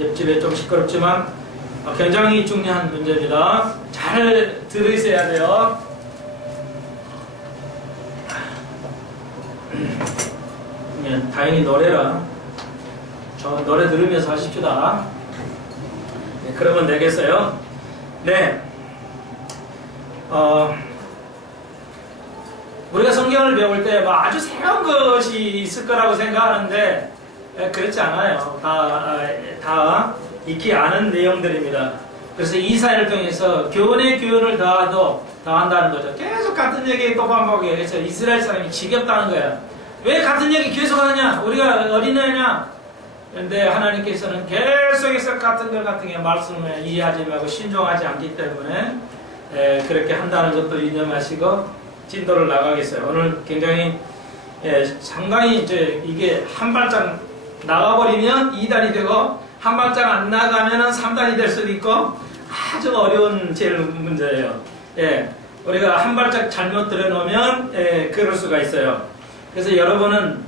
옆집에 좀 시끄럽지만 굉장히 중요한 문제입니다. 잘 들으셔야 돼요. 다행히 노래라. 저 노래 들으면서 하십시다. 네, 그러면 되겠어요. 네. 우리가 성경을 배울 때 뭐 아주 새로운 것이 있을 거라고 생각하는데 그렇지 않아요. 다 익히 아는 내용들입니다. 그래서 이사야를 통해서 교훈의 교훈을 더한다는 거죠. 계속 같은 얘기 또 반복해요. 그래서 이스라엘 사람이 지겹다는 거야. 왜 같은 얘기 계속 하느냐? 우리가 어린애냐? 그런데 하나님께서는 계속해서 같은 게 말씀을 이해하지 말고 신중하지 않기 때문에 그렇게 한다는 것도 유념하시고 진도를 나가겠어요. 오늘 굉장히 상당히 이제 이게 한 발짝 나가버리면 2단이 되고 한 발짝 안 나가면 3단이 될 수도 있고 아주 어려운 제일 문제예요. 우리가 한 발짝 잘못 들여놓으면 그럴 수가 있어요. 그래서 여러분은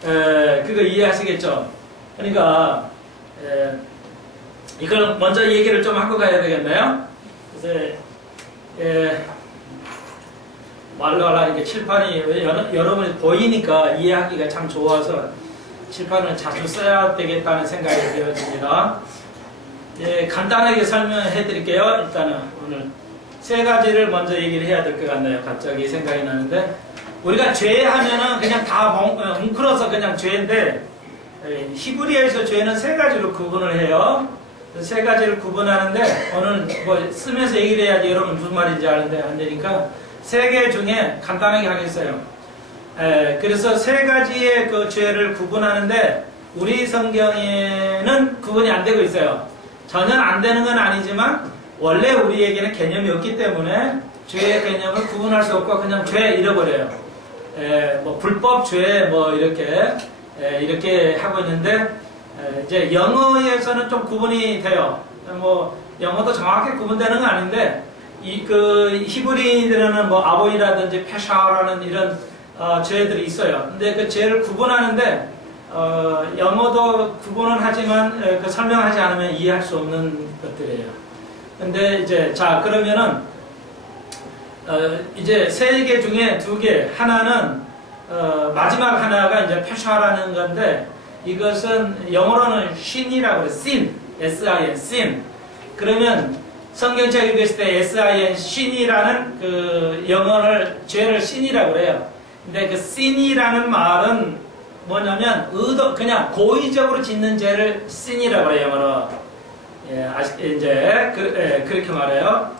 그거 이해하시겠죠? 그러니까 이걸 먼저 얘기를 좀 하고 가야 되겠나요? 그래서 말로 하려니까 칠판이 여러분이 보이니까 이해하기가 참 좋아서 칠판을 자주 써야 되겠다는 생각이 되어집니다. 간단하게 설명해 드릴게요. 일단은 오늘 세 가지를 먼저 얘기를 해야 될 것 같네요. 갑자기 생각이 나는데 우리가 죄 하면은 그냥 다 뭉클어서 그냥 죄인데 히브리어에서 죄는 세 가지로 구분을 해요. 세 가지를 구분하는데 오늘 뭐 쓰면서 얘기를 해야지 여러분 무슨 말인지 아는데 안 되니까 세 개 중에 간단하게 하겠어요. 그래서 세 가지의 그 죄를 구분하는데 우리 성경에는 구분이 안 되고 있어요. 전혀 안 되는 건 아니지만 원래 우리에게는 개념이 없기 때문에 죄의 개념을 구분할 수 없고 그냥 죄 잃어버려요. 뭐 불법 죄 뭐 이렇게 하고 있는데 이제 영어에서는 좀 구분이 돼요. 뭐 영어도 정확히 구분되는 건 아닌데 그 히브리들은 뭐 아보이라든지 페샤라는 이런 죄들이 있어요. 근데 그 죄를 구분하는데 영어도 구분은 하지만 그 설명하지 않으면 이해할 수 없는 것들이에요. 근데 이제 자 그러면은 이제 세 개 중에 두 개 하나는 마지막 하나가 이제 페샤라는 건데 이것은 영어로는 sin이라고 그래요. sin, S-I-N, sin. 그러면 성경책 읽을 때 S-I-N, sin이라는 그 영어를 죄를 sin이라고 그래요. 근데 그 sin이라는 말은 뭐냐면 그냥 고의적으로 짓는 죄를 sin이라고 그래요. 영어로. 이제 그렇게 말해요.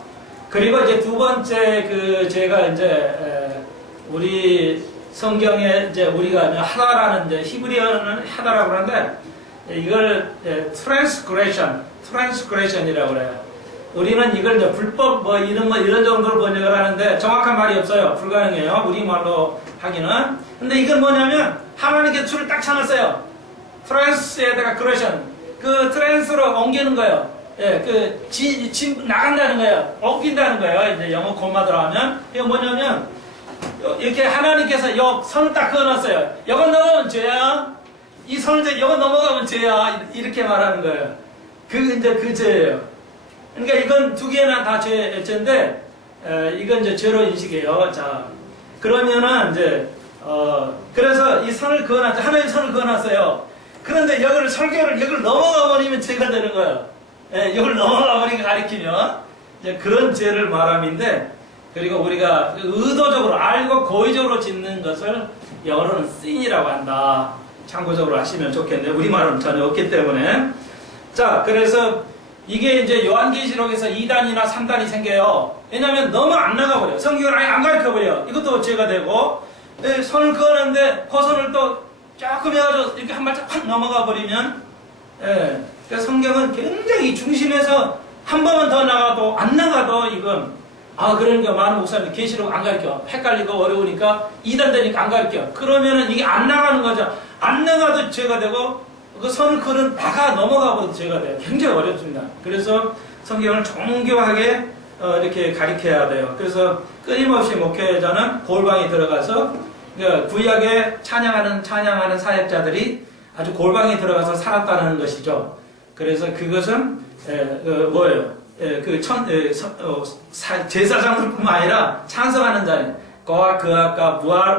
그리고 이제 두 번째 그 죄가 이제 우리 성경에 이제 우리가 하다라는 이제 히브리어는 하다라고 하는데 이걸 transgression이라고 그래요. 우리는 이걸 이제 불법 뭐 이런 정도로 번역을 하는데 정확한 말이 없어요. 불가능해요. 우리말로 하기는. 근데 이건 뭐냐면 하나님께 줄을 딱 쳐놨어요. trans에다가 gression. 그 trans로 옮기는 거예요. 나간다는 거예요. 옮긴다는 거예요. 이제 영어 고마들어 하면. 이거 뭐냐면 이렇게 하나님께서 선을 딱 그어놨어요. 이거 넘어가면 죄야. 이 선을 이거 넘어가면 죄야. 이렇게 말하는 거예요. 이제 그 죄예요. 그러니까 이건 두 개나 다 죄인데 이건 이제 죄로 인식해요. 자, 그러면은 이제 그래서 이 선을 그어놨죠. 하나님 선을 그어놨어요. 그런데 설교를 넘어가 버리면 죄가 되는 거예요. 이걸 넘어가 버리게 가리키면 이제 그런 죄를 말함인데. 그리고 우리가 의도적으로 알고 고의적으로 짓는 것을 영어로는 sin이라고 한다. 참고적으로 하시면 좋겠네요. 우리말은 전혀 없기 때문에. 자, 그래서 이게 이제 요한계시록에서 2단이나 3단이 생겨요. 왜냐하면 너무 안 나가버려요. 성경을 아예 안 가르쳐버려요. 이것도 죄가 되고 선을 그었는데 그 선을 또 조금 해가지고 이렇게 한 발짝 확 넘어가 버리면 그러니까 성경은 굉장히 중심에서 한 번만 더 나가도 안 나가도 이건 그러니까 많은 목사님들 계시록 안 가르쳐. 헷갈리고 어려우니까 2단 되니까 안 가르쳐. 그러면은 이게 안 나가는 거죠. 안 나가도 죄가 되고 그 선을 그는 넘어가 버려도 죄가 돼요. 굉장히 어렵습니다. 그래서 성경을 정교하게 이렇게 가르쳐야 돼요. 그래서 끊임없이 목회자는 골방에 들어가서 그러니까 구약에 찬양하는 사역자들이 아주 골방에 들어가서 살았다는 것이죠. 그래서 그것은 뭐예요? 제사장들뿐만 아니라 찬송하는 자리, 거아 그아까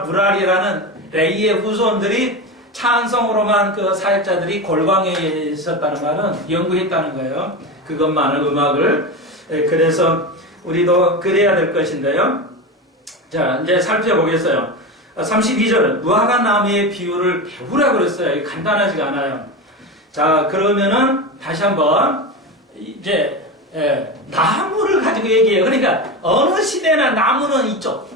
무랄이라는 레이의 후손들이 찬송으로만 그 사역자들이 골방에 있었다는 말은 연구했다는 거예요. 그것만을 음악을. 그래서 우리도 그래야 될 것인데요. 자, 이제 살펴보겠어요. 32절은 무화과 나무의 비유를 배우라고 그랬어요. 간단하지가 않아요. 자, 그러면은 다시 한번 이제 나무를 가지고 얘기해요. 그러니까 어느 시대나 나무는 있죠.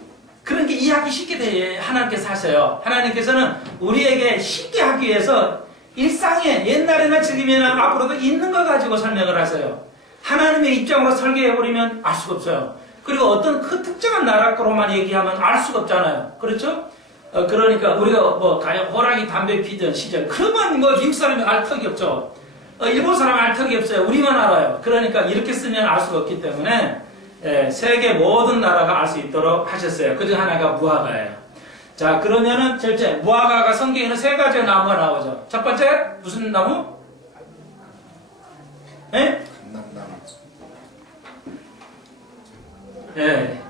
그러니까 이해하기 쉽게 하나님께서 하셔요. 하나님께서는 우리에게 쉽게 하기 위해서 일상에 옛날에나 지금이나 앞으로도 있는 거 가지고 설명을 하세요. 하나님의 입장으로 설계해버리면 알 수가 없어요. 그리고 어떤 그 특정한 나라 거로만 얘기하면 알 수가 없잖아요. 그렇죠? 그러니까 우리가 뭐 가령 호랑이 담배 피던 시절 그러면 뭐 미국 사람이 알 턱이 없죠. 일본 사람이 알 턱이 없어요. 우리만 알아요. 그러니까 이렇게 쓰면 알 수가 없기 때문에 세계 모든 나라가 알 수 있도록 하셨어요. 그중 하나가 무화과예요. 자, 그러면은 절제 무화과가 성경에는 세 가지의 나무가 나오죠. 첫 번째 무슨 나무? 예? 예.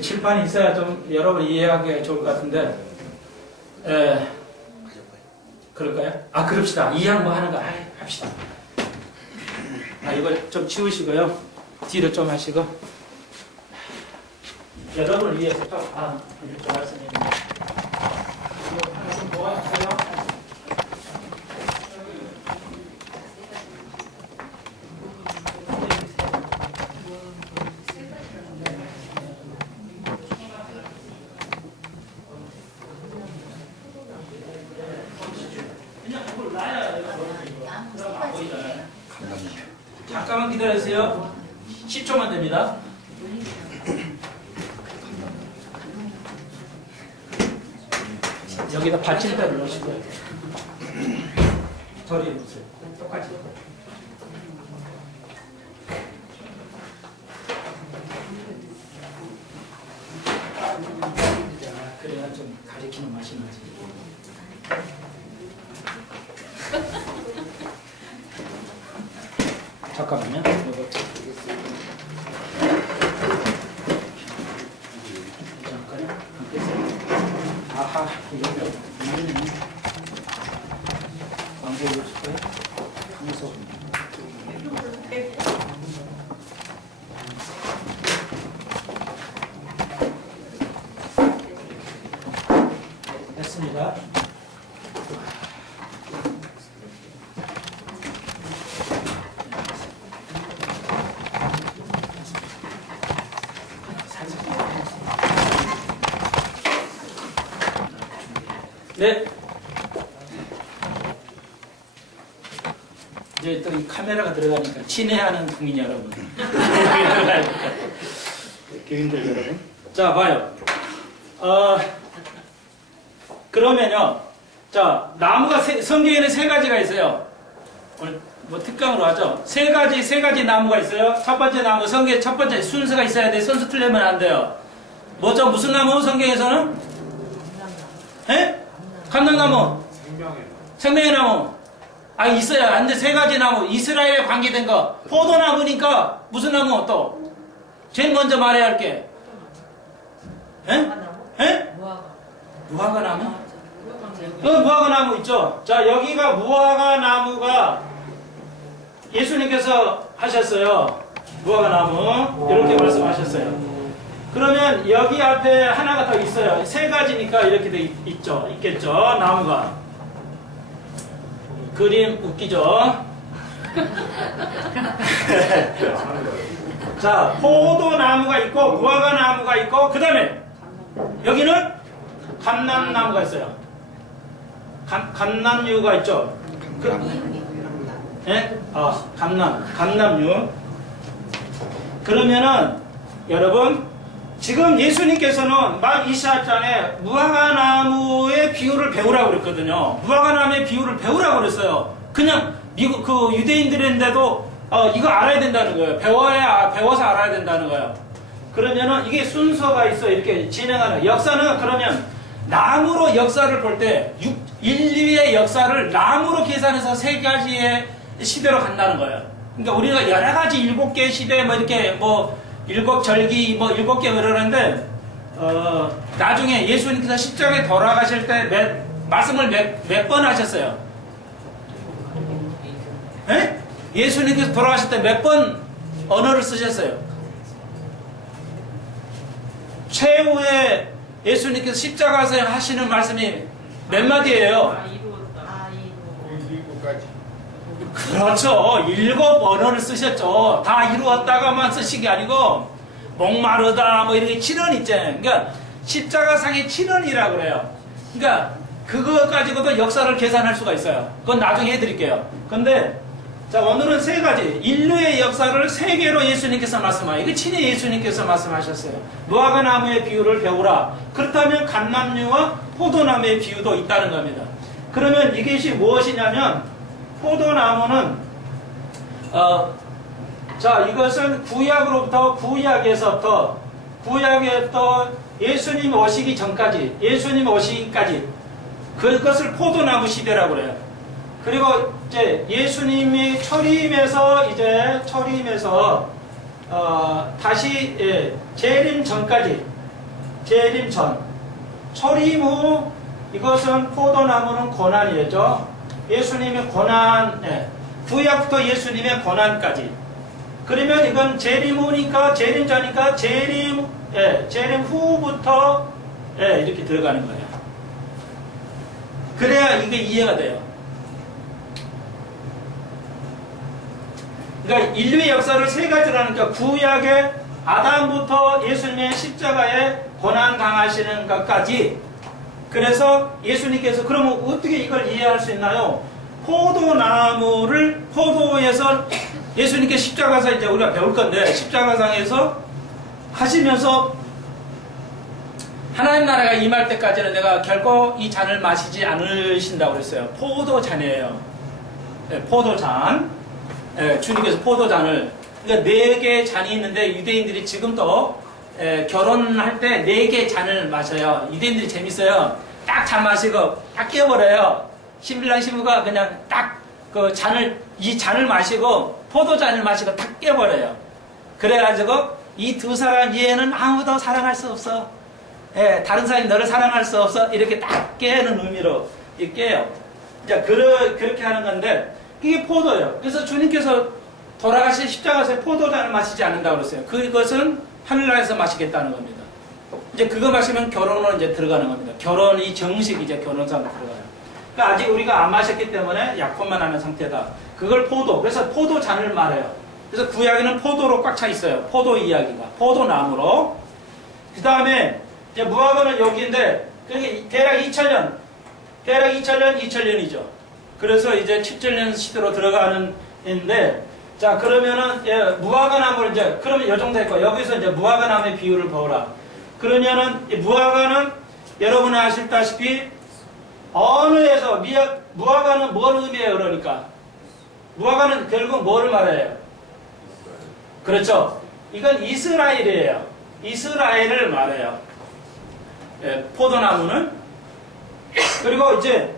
칠판이 있어야 좀 여러분 이해하기가 좋을 것 같은데, 그럴까요? 그럽시다. 이해한 거 하는 거 합시다. 이거 좀 치우시고요. 뒤로 좀 하시고. 여러분을 위해서 좀, 이렇게 말씀드립니다. 이거 하나 좀 모아주세요. 잠깐만 기다려주세요. 10초만 됩니다. 여기다 받침대를 넣으시고요. 저리 해보세요. 똑같이. 그래야 좀 가리키는 맛이 나지. 잠깐만요. 잠깐요. 아하, 이거 광고 보실까요? 항소. 됐습니다. 네. 이제 또 이 카메라가 들어가니까 친애하는 국민 여러분. 교인들 여러분. 자, 봐요. 그러면요. 자, 나무가 성경에는 세 가지가 있어요. 오늘 뭐 특강으로 하죠. 세 가지 나무가 있어요. 첫 번째 나무, 성경에 첫 번째 순서가 있어야 돼. 순서 틀리면 안 돼요. 뭐죠? 무슨 나무? 성경에서는? 예? 감람나무. 생명의 나무. 있어요. 근데 세 가지 나무. 이스라엘에 관계된 거. 포도나무니까 무슨 나무 또? 제일 먼저 말해야 할 게. 예? 예? 무화과 나무? 무화과 나무 있죠? 자, 여기가 무화과 나무가 예수님께서 하셨어요. 무화과 나무. 이렇게 말씀하셨어요. 그러면 여기 앞에 하나가 더 있어요. 세 가지니까 이렇게 돼 있겠죠. 나무가. 그림 웃기죠? 자, 포도나무가 있고 무화과 나무가 있고 그 다음에 여기는 감람나무가 있어요. 감람류가 있죠. 예? 감람류. 그러면은 여러분 지금 예수님께서는 막 24장에 무화과나무의 비유를 배우라고 그랬거든요. 무화과나무의 비유를 배우라고 그랬어요. 그냥 미국 그 유대인들인데도 이거 알아야 된다는 거예요. 배워서 알아야 된다는 거예요. 그러면은 이게 순서가 있어. 이렇게 진행하는 역사는 그러면 나무로 역사를 볼 때 인류의 역사를 나무로 계산해서 세 가지의 시대로 간다는 거예요. 그러니까 우리가 여러 가지 7개 시대 뭐 이렇게 뭐 7절기 뭐 7개 그러는데 나중에 예수님께서 십자가에 돌아가실 때 말씀을 몇 번 하셨어요? 네? 예수님께서 돌아가실 때 몇 번 언어를 쓰셨어요? 최후에 예수님께서 십자가에서 하시는 말씀이 몇 마디예요? 그렇죠. 7 언어를 쓰셨죠. 다 이루었다가만 쓰신 게 아니고 목마르다 뭐 이렇게 친언 있잖아요. 그러니까 십자가상의 친언이라고 그래요. 그러니까 그거 가지고도 역사를 계산할 수가 있어요. 그건 나중에 해드릴게요. 근데 자 오늘은 3가지 인류의 역사를 3개로 예수님께서 말씀하세요. 이게 친히 예수님께서 말씀하셨어요. 무화과 나무의 비유를 배우라. 그렇다면 감람류와 포도나무의 비유도 있다는 겁니다. 그러면 이것이 무엇이냐면 포도나무는 자 이것은 구약으로부터 구약에서부터 예수님 오시기 전까지 예수님 오시기까지 그것을 포도나무 시대라고 그래요. 그리고 이제 예수님이 철임에서 다시 재림 전까지 재림 전 철임 후 이것은 포도나무는 고난이죠. 예수님의 고난 구약부터 예수님의 고난까지. 그러면 이건 재림 후니까 재림 전이니까 재림 후부터 이렇게 들어가는 거예요. 그래야 이게 이해가 돼요. 그러니까 인류의 역사를 3가지라니까 구약의 아담부터 예수님의 십자가에 고난 당하시는 것까지. 그래서 예수님께서 그러면 어떻게 이걸 이해할 수 있나요? 포도에서 예수님께서 십자가상 이제 우리가 배울 건데 십자가상에서 하시면서 하나님 나라가 임할 때까지는 내가 결코 이 잔을 마시지 않으신다고 그랬어요. 포도잔이에요. 포도잔. 주님께서 포도잔을 그러니까 4개의 잔이 있는데 유대인들이 지금도 결혼할 때 4개의 잔을 마셔요. 유대인들이 재밌어요. 딱 잔 마시고 딱 깨워버려요. 신비랑 신부가 그냥 딱 그 이 잔을 마시고 포도잔을 마시고 딱 깨버려요. 그래가지고 이 2 사람 이외에는 아무도 사랑할 수 없어. 다른 사람이 너를 사랑할 수 없어. 이렇게 딱 깨는 의미로 깨요. 이제 그렇게 하는 건데 이게 포도예요. 그래서 주님께서 돌아가신 십자가에서 포도잔을 마시지 않는다고 그랬어요. 그것은 하늘나라에서 마시겠다는 겁니다. 이제 그거 마시면 결혼으로 이제 들어가는 겁니다. 결혼이 정식 이제 결혼상으로 들어가요. 그러니까 아직 우리가 안 마셨기 때문에 약혼만 하는 상태다. 그걸 포도. 그래서 포도잔을 말해요. 그래서 구약에는 포도로 꽉 차 있어요. 포도 이야기가. 포도나무로. 그 다음에 이제 무화과는 여기인데 그게 대략 2000년이죠. 그래서 이제 7절년 시대로 들어가는 인데 자 그러면은 무화과 나무를 이제 그러면 요 정도 했고 여기서 이제 무화과 나무의 비율을 보라. 그러면은 무화과는 여러분 아시다시피 언어에서 무화과는 뭘 의미해요? 그러니까 무화과는 결국 뭐를 말해요? 그렇죠. 이건 이스라엘이에요. 이스라엘을 말해요. 포도나무는 그리고 이제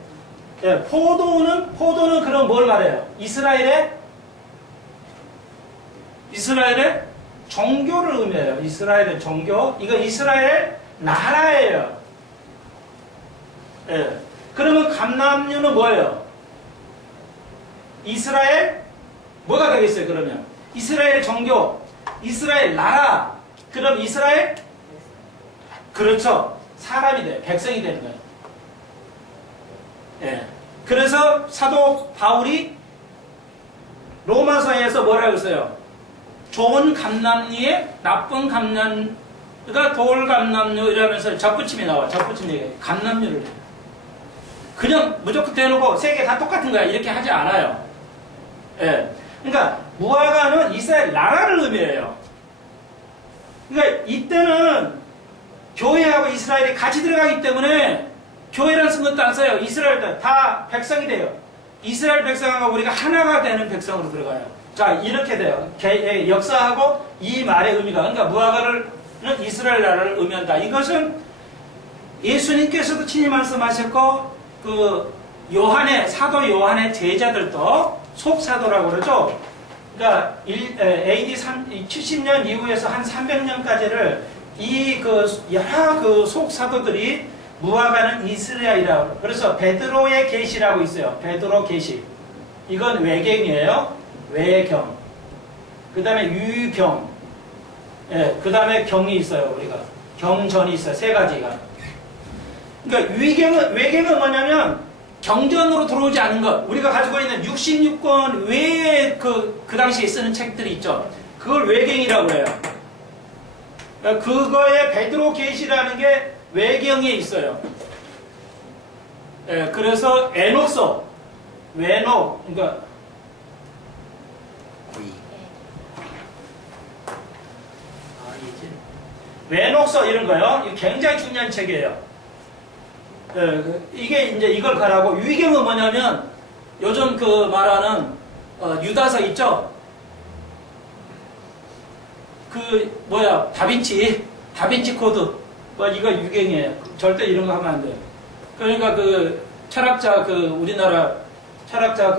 포도는 그럼 뭘 말해요? 이스라엘의 종교를 의미해요. 이스라엘의 종교. 이거 이스라엘 나라예요. 그러면 감람류는 뭐예요? 이스라엘 뭐가 되겠어요? 그러면 이스라엘 종교, 이스라엘 나라. 그럼 이스라엘 그렇죠. 사람이 돼요. 백성이 되는 거예요. 그래서 사도 바울이 로마서에서 뭐라고 했어요? 좋은 감람류에 나쁜 감람류가 돌감람류 이러면서 접붙임이 나와. 접붙임 얘기. 감람류를 그냥 무조건 대놓고 3개 다 똑같은 거야. 이렇게 하지 않아요. 그러니까 무화과는 이스라엘 나라를 의미해요. 그러니까 이때는 교회하고 이스라엘이 같이 들어가기 때문에 교회라는 쓴 것도 안 써요. 이스라엘도 다 백성이 돼요. 이스라엘 백성하고 우리가 하나가 되는 백성으로 들어가요. 자, 이렇게 돼요. 역사하고 이 말의 의미가. 그러니까 무화과는 이스라엘 나라를 의미한다. 이것은 예수님께서도 친히 말씀하셨고, 사도 요한의 제자들도 속사도라고 그러죠. 그러니까 AD 70년 이후에서 한 300년까지를 여러 그 속사도들이 무화과는 이스라엘이라고. 그래서 베드로의 계시라고 있어요. 베드로 계시. 이건 외경이에요. 외경. 그 다음에 유경. 그 다음에 경이 있어요. 우리가 경전이 있어요. 세 가지가. 그러니까 외경은 뭐냐면 경전으로 들어오지 않은 것. 우리가 가지고 있는 66권 외에 그 당시에 쓰는 책들이 있죠. 그걸 외경이라고 해요. 그러니까 그거에 베드로 계시라는 게 외경에 있어요. 그래서 에녹서, 외녹, 그러니까 외녹서 이런 거요. 이거 굉장히 중요한 책이에요. 이게 이제 이걸 가라고. 유경은 뭐냐면 요즘 그 말하는 유다서 있죠. 그 뭐야 다빈치 코드. 이거 유경이에요. 절대 이런 거 하면 안 돼요. 그러니까 그 철학자 우리나라 철학자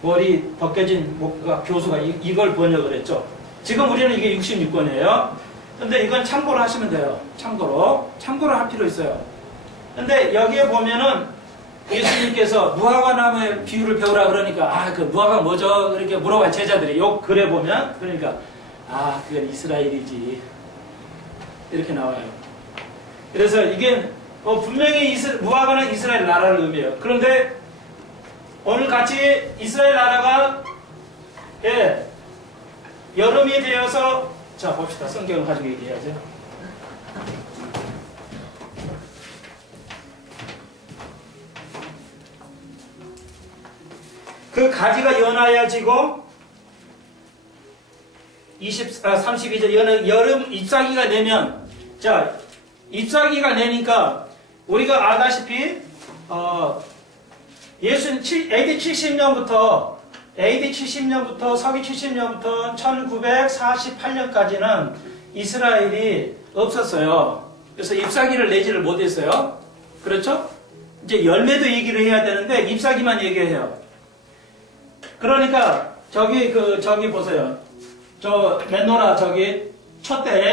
머리 벗겨진 교수가 이걸 번역을 했죠. 지금 우리는 이게 66권이에요. 근데 이건 참고로 하시면 돼요. 참고로 할 필요 있어요. 근데 여기에 보면은 예수님께서 무화과 나무의 비유를 배우라 그러니까 그 무화과 뭐죠? 이렇게 물어봐 제자들이 요 글에 보면 그러니까 그건 이스라엘이지 이렇게 나와요. 그래서 이게 분명히 무화과는 이스라엘 나라를 의미해요. 그런데 오늘 같이 이스라엘 나라가 여름이 되어서 자 봅시다. 성경을 가지고 얘기해야죠. 그 가지가 연하여지고 32절 여름 잎사귀가 내면 자 잎사귀가 내니까 우리가 아다시피 예수님 AD 70년부터 서기 70년부터 1948년까지는 이스라엘이 없었어요. 그래서 잎사귀를 내지를 못했어요. 그렇죠? 이제 열매도 얘기를 해야 되는데 잎사귀만 얘기해요. 그러니까 저기 보세요. 저 맨노라 촛대,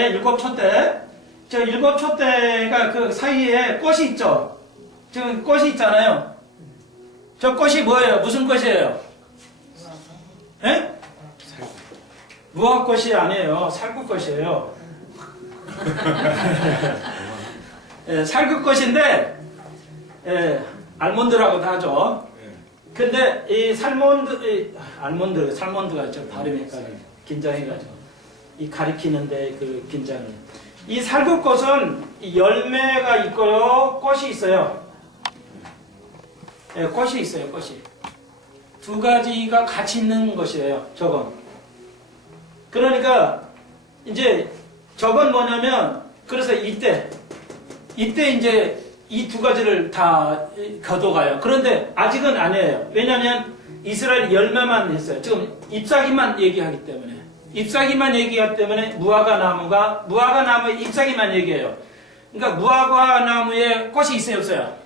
일곱 촛대. 저 일곱 촛대가 그 사이에 꽃이 있죠. 지금 꽃이 있잖아요. 저 꽃이 뭐예요? 무슨 꽃이에요? 예? 무화꽃이 아니에요. 살구꽃이에요. 살구꽃인데 알몬드라고도 하죠. 근데 이 살몬드가 좀 발음이 헷갈려요. 긴장해가지고. 이 가리키는데 그 긴장을. 이 살구꽃은 열매가 있고요. 꽃이 있어요. 꽃이 있어요. 꽃이. 두 가지가 같이 있는 것이에요. 저건. 그러니까 이제 저건 뭐냐면 그래서 이때 이제 이 두 가지를 다 거둬가요. 그런데 아직은 아니에요. 왜냐하면 이스라엘이 열매만 했어요. 지금 잎사귀만 얘기하기 때문에. 잎사귀만 얘기하기 때문에 무화과 나무의 잎사귀만 얘기해요. 그러니까 무화과 나무에 꽃이 있어요? 없어요?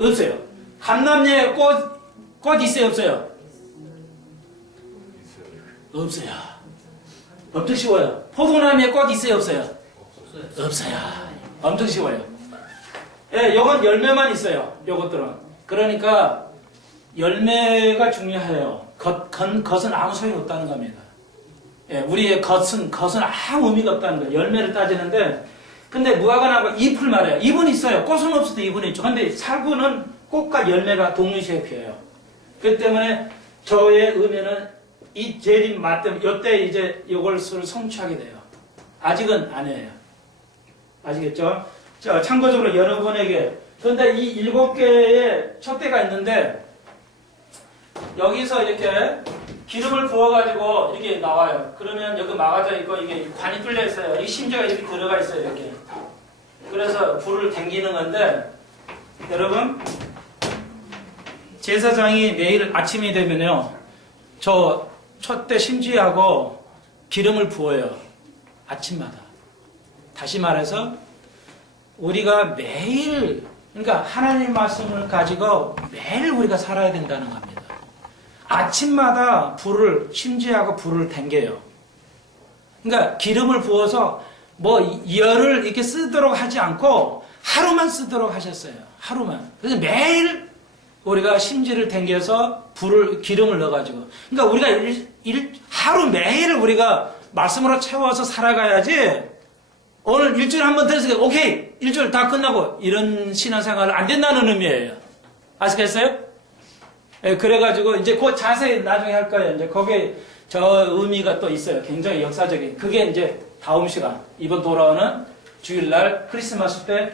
없어요. 감남류에 꽃 있어요? 없어요? 없어요. 엄청 쉬워요. 포도나무에 꽃 있어요? 없어요? 없어요. 엄청 쉬워요. 요건 열매만 있어요. 요것들은. 그러니까 열매가 중요해요. 겉은 아무 소용이 없다는 겁니다. 우리의 겉은 아무 의미가 없다는 거예요. 열매를 따지는데 근데 무화과 나무가 잎을 말해요. 잎은 있어요. 꽃은 없어도 잎은 있죠. 근데 살구는 꽃과 열매가 동시에 피어요. 그렇기 때문에 저의 의미는 이 재림 맞뜸 요때 이제 이것을 성취하게 돼요. 아직은 아니에요. 아시겠죠? 자, 참고적으로 여러분에게 그런데 이 7개의 촛대가 있는데 여기서 이렇게 기름을 부어가지고 이렇게 나와요. 그러면 여기 막아져 있고 이게 관이 뚫려 있어요. 이 심지가 이렇게 들어가 있어요. 이렇게. 그래서 불을 당기는 건데 여러분 제사장이 매일 아침이 되면요 저 촛대 심지하고 기름을 부어요. 아침마다. 다시 말해서 우리가 매일 그러니까 하나님 말씀을 가지고 매일 우리가 살아야 된다는 겁니다. 아침마다 심지하고 불을 댕겨요. 그러니까 기름을 부어서 뭐 열을 이렇게 쓰도록 하지 않고 하루만 쓰도록 하셨어요. 하루만. 그래서 매일 우리가 심지를 댕겨서 기름을 넣어가지고. 그러니까 우리가 하루 매일 우리가 말씀으로 채워서 살아가야지 오늘 일주일에 한 번 들었으니까 오케이 일주일 다 끝나고 이런 신앙생활은 안 된다는 의미예요. 아시겠어요? 예, 그래가지고 이제 그 자세히 나중에 할 거예요. 이제 거기에 저 의미가 또 있어요. 굉장히 역사적인. 그게 이제 다음 시간 이번 돌아오는 주일날 크리스마스 때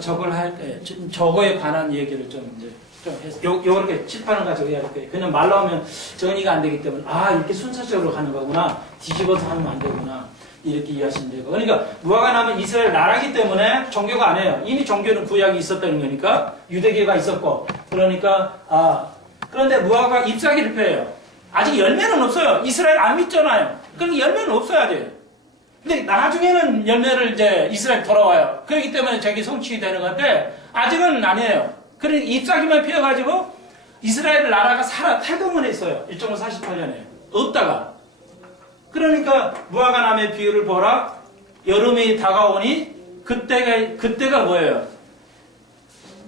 저거에 관한 얘기를 좀 해서 요렇게 칠판을 가지고 해야 될 거예요. 그냥 말로 하면 정리가 안 되기 때문에 이렇게 순서적으로 가는 거구나. 뒤집어서 하면 안 되구나. 이렇게 이해하시면 되고. 그러니까 무화과 나무는 이스라엘 나라기 때문에 종교가 아니에요. 이미 종교는 구약이 있었다는 거니까 유대교가 있었고. 그러니까 그런데 무화과가 잎사귀를 펴요. 아직 열매는 없어요. 이스라엘 안 믿잖아요. 그러니까 열매는 없어야 돼요. 근데 나중에는 열매를 이제 이스라엘 돌아와요. 그렇기 때문에 자기 성취가 되는 건데 아직은 아니에요. 그러니까 잎사귀만 피어가지고 이스라엘 나라가 태동을 했어요. 1948년에. 없다가. 그러니까 무화과 나무의 비유를 보라. 여름이 다가오니 그때가 뭐예요?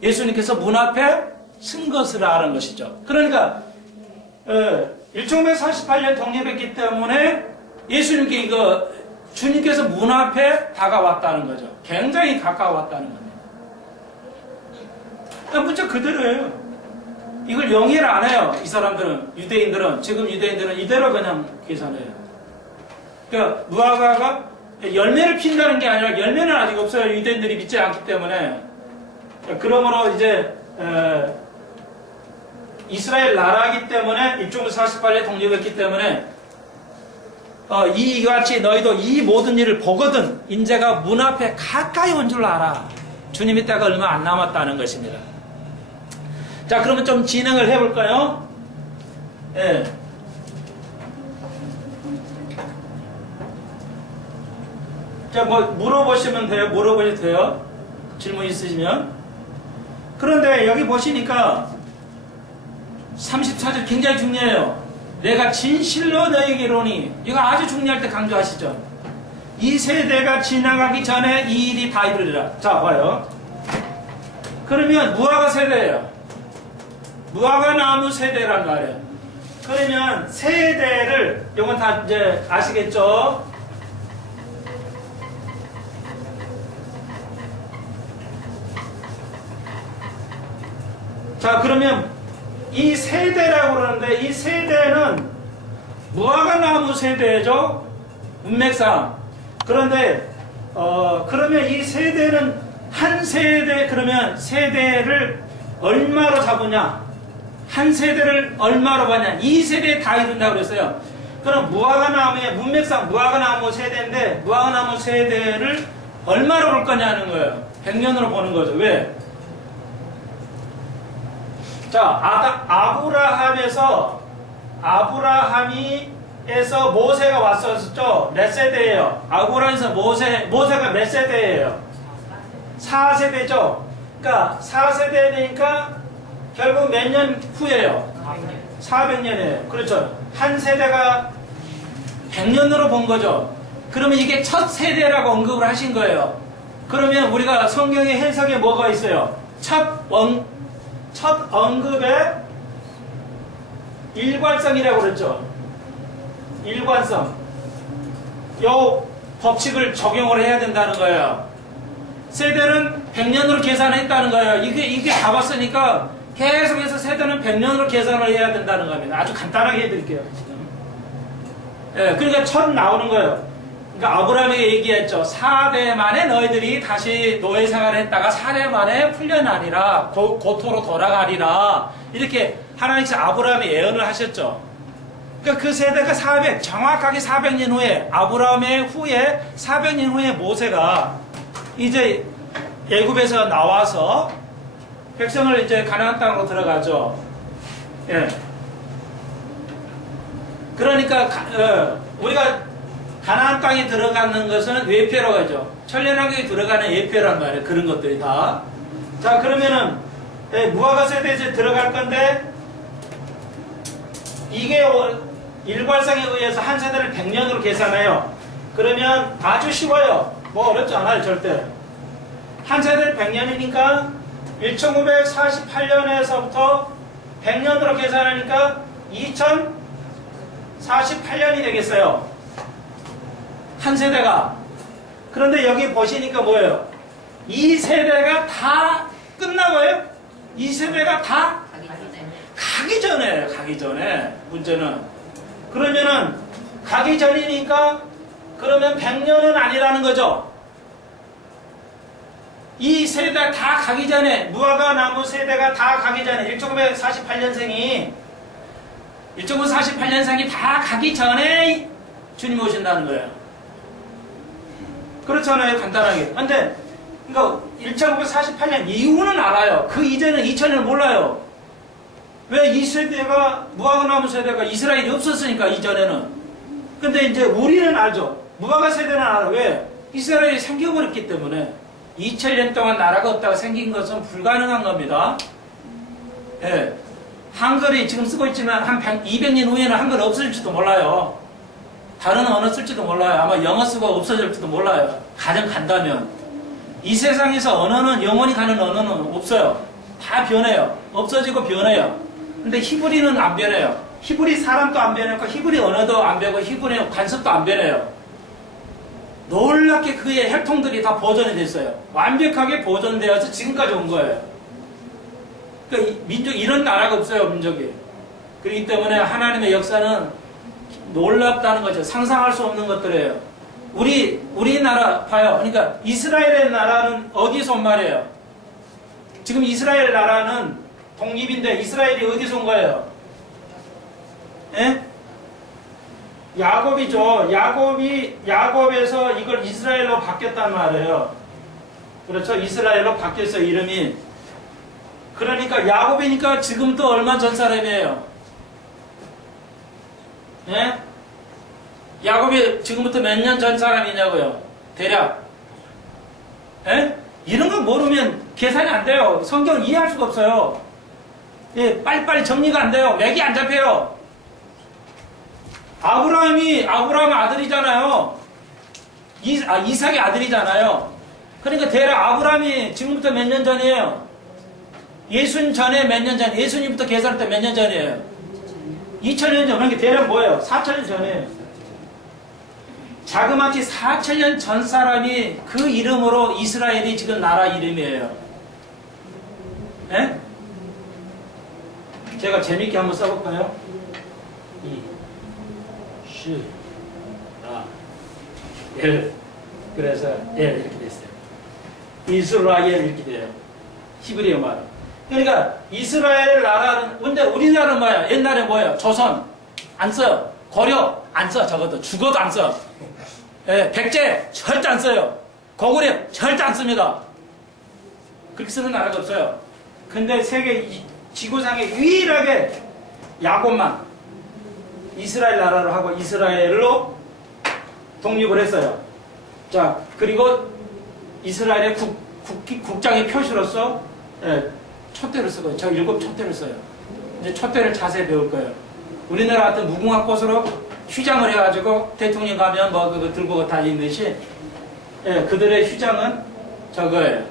예수님께서 문 앞에 쓴 것을 아는 것이죠. 그러니까 1948년 독립했기 때문에 예수님께 주님께서 문 앞에 다가왔다는 거죠. 굉장히 가까웠다는 겁니다. 문자 그대로예요. 이걸 영예를 안 해요. 이 사람들은, 지금 유대인들은 이대로 그냥 계산해요. 그러니까 무화과가 열매를 핀다는 게 아니라 열매는 아직 없어요. 유대인들이 믿지 않기 때문에. 그러므로 이제 이스라엘 나라이기 때문에 1948년에 독립했기 때문에 이같이 너희도 이 모든 일을 보거든 인자가 문 앞에 가까이 온 줄 알아. 주님의 때가 얼마 안 남았다는 것입니다. 자, 그러면 좀 진행을 해볼까요? 예. 자, 뭐 물어보시면 돼요. 물어보셔도 돼요. 질문 있으시면. 그런데 여기 보시니까 34절 굉장히 중요해요. 내가 진실로 너에게 이르노니. 이거 아주 중요할 때 강조하시죠. 이 세대가 지나가기 전에 이 일이 다 이루리라. 자, 봐요. 그러면 무화과 세대예요. 무화과 나무 세대란 말이에요. 그러면 세대를, 이건 다 이제 아시겠죠? 자, 그러면 이 세대라고 그러는데 이 세대는 무화과 나무 세대죠? 문맥상. 그런데 그러면 이 세대는 한 세대, 그러면 세대를 얼마로 잡으냐? 한 세대를 얼마로 받냐? 이 세대에 다 이룬다고 그랬어요. 그럼 무화과 나무의 문맥상 무화과 나무 세대인데 무화과 나무 세대를 얼마로 볼 거냐는 거예요. 100년으로 보는 거죠. 왜? 자, 아브라함에서 모세가 왔었죠. 몇 세대예요? 아브라함에서 모세가 몇 세대예요? 4세대죠. 그러니까 4세대니까 결국 몇 년 후예요? 400년이에요. 그렇죠. 한 세대가 100년으로 본 거죠. 그러면 이게 첫 세대라고 언급을 하신 거예요. 그러면 우리가 성경의 해석에 뭐가 있어요? 첫 언급에 일관성이라고 그랬죠. 일관성. 요 법칙을 적용을 해야 된다는 거예요. 세대는 100년으로 계산했다는 거예요. 이게 잡았으니까 계속해서 세대는 100년으로 계산을 해야 된다는 겁니다. 아주 간단하게 해드릴게요. 지금. 예, 그러니까 첫 나오는 거예요. 그러니까 아브라함에게 얘기했죠. 4대 만에 너희들이 다시 노예 생활을 했다가 4대 만에 풀려나리라. 고토로 돌아가리라. 이렇게 하나님께서 아브라함에 예언을 하셨죠. 그러니까 그 세대가 정확하게 400년 후에, 아브라함의 후에 400년 후에 모세가 이제 애굽에서 나와서 백성을 이제 가나안 땅으로 들어가죠. 예. 그러니까 우리가 가나안 땅에 들어가는 것은 예표라고 하죠. 천년왕국에 들어가는 예표란 말이에요. 그런 것들이 다. 자, 그러면은 무화과 세대에 들어갈 건데 이게 일괄성에 의해서 한 세대를 100년으로 계산해요. 그러면 아주 쉬워요. 뭐 어렵지 않아요, 절대. 한 세대를 100년이니까 1948년에서부터 100년으로 계산하니까 2048년이 되겠어요. 한 세대가. 그런데 여기 보시니까 뭐예요? 이 세대가 다 끝나고요? 이 세대가 다 가기 전에, 가기 전에. 문제는. 그러면은 가기 전이니까 그러면 100년은 아니라는 거죠. 이 세대가 다 가기 전에, 무화과 나무 세대가 다 가기 전에, 1948년생이 다 가기 전에 주님 오신다는 거예요. 그렇잖아요, 간단하게. 근데, 그러니까 1948년 이후는 알아요. 그 이전은 2000년을 몰라요. 왜 이 세대가, 무화과 나무 세대가 이스라엘이 없었으니까, 이전에는. 근데 이제 우리는 알죠. 무화과 세대는 알아. 왜? 이스라엘이 생겨버렸기 때문에. 2000년 동안 나라가 없다가 생긴 것은 불가능한 겁니다. 예. 한글이 지금 쓰고 있지만 한 200년 후에는 한글 없어질지도 몰라요. 다른 언어 쓸지도 몰라요. 아마 영어 쓰고 없어질지도 몰라요. 가정 간다면. 이 세상에서 언어는 영원히 가는 언어는 없어요. 다 변해요. 없어지고 변해요. 근데 히브리는 안 변해요. 히브리 사람도 안 변했고 히브리 언어도 안 변하고 히브리 관습도 안 변해요. 놀랍게 그의 혈통들이 다 보존이 됐어요. 완벽하게 보존되어서 지금까지 온 거예요. 그러니까 민족, 이런 나라가 없어요, 민족이. 그렇기 때문에 하나님의 역사는 놀랍다는 거죠. 상상할 수 없는 것들이에요. 우리나라 봐요. 그러니까 이스라엘의 나라는 어디서 온 말이에요? 지금 이스라엘 나라는 독립인데 이스라엘이 어디서 온 거예요? 예? 야곱이죠. 야곱에서 이걸 이스라엘로 바뀌었단 말이에요. 그렇죠? 이스라엘로 바뀌었어요, 이름이. 그러니까 야곱이니까 지금도 얼마 전 사람이에요? 예? 야곱이 지금부터 몇 년 전 사람이냐고요? 대략. 예? 이런 거 모르면 계산이 안 돼요. 성경 이해할 수가 없어요. 예, 빨리빨리 정리가 안 돼요. 맥이 안 잡혀요. 아브라함 아들이잖아요. 이삭의 아들이잖아요. 그러니까 대략 아브라함이 지금부터 몇 년 전이에요? 예수님 전에 몇 년 전, 예수님부터 계산할 때 몇 년 전이에요? 2000년 전. 그러니까 대략 뭐예요? 4000년 전이에요. 자그마치 4000년 전 사람이 그 이름으로 이스라엘이 지금 나라 이름이에요. 예? 제가 재밌게 한번 써볼까요? 엘. 그래서 엘 이렇게 됐어요. 이스라엘 이렇게 돼요. 히브리어 말. 그러니까 이스라엘 나라는, 근데 우리나라는 뭐야? 옛날에 뭐예요? 조선 안 써요. 고려 안 써. 적어도 죽어도 안 써. 예, 백제 절대 안 써요. 고구려 절대 안 씁니다. 그렇게 쓰는 나라가 없어요. 근데 세계 지구상에 유일하게 야곱만 이스라엘 나라로 하고 이스라엘로 독립을 했어요. 자, 그리고 이스라엘의 국장의 표시로서 촛대를 쓰고, 저 7 촛대를 써요. 이제 촛대를 자세히 배울 거예요. 우리나라 같은 무궁화 꽃으로 휘장을 해가지고 대통령 가면 뭐 그거 들고 다니듯이, 그들의 휘장은 저거예요.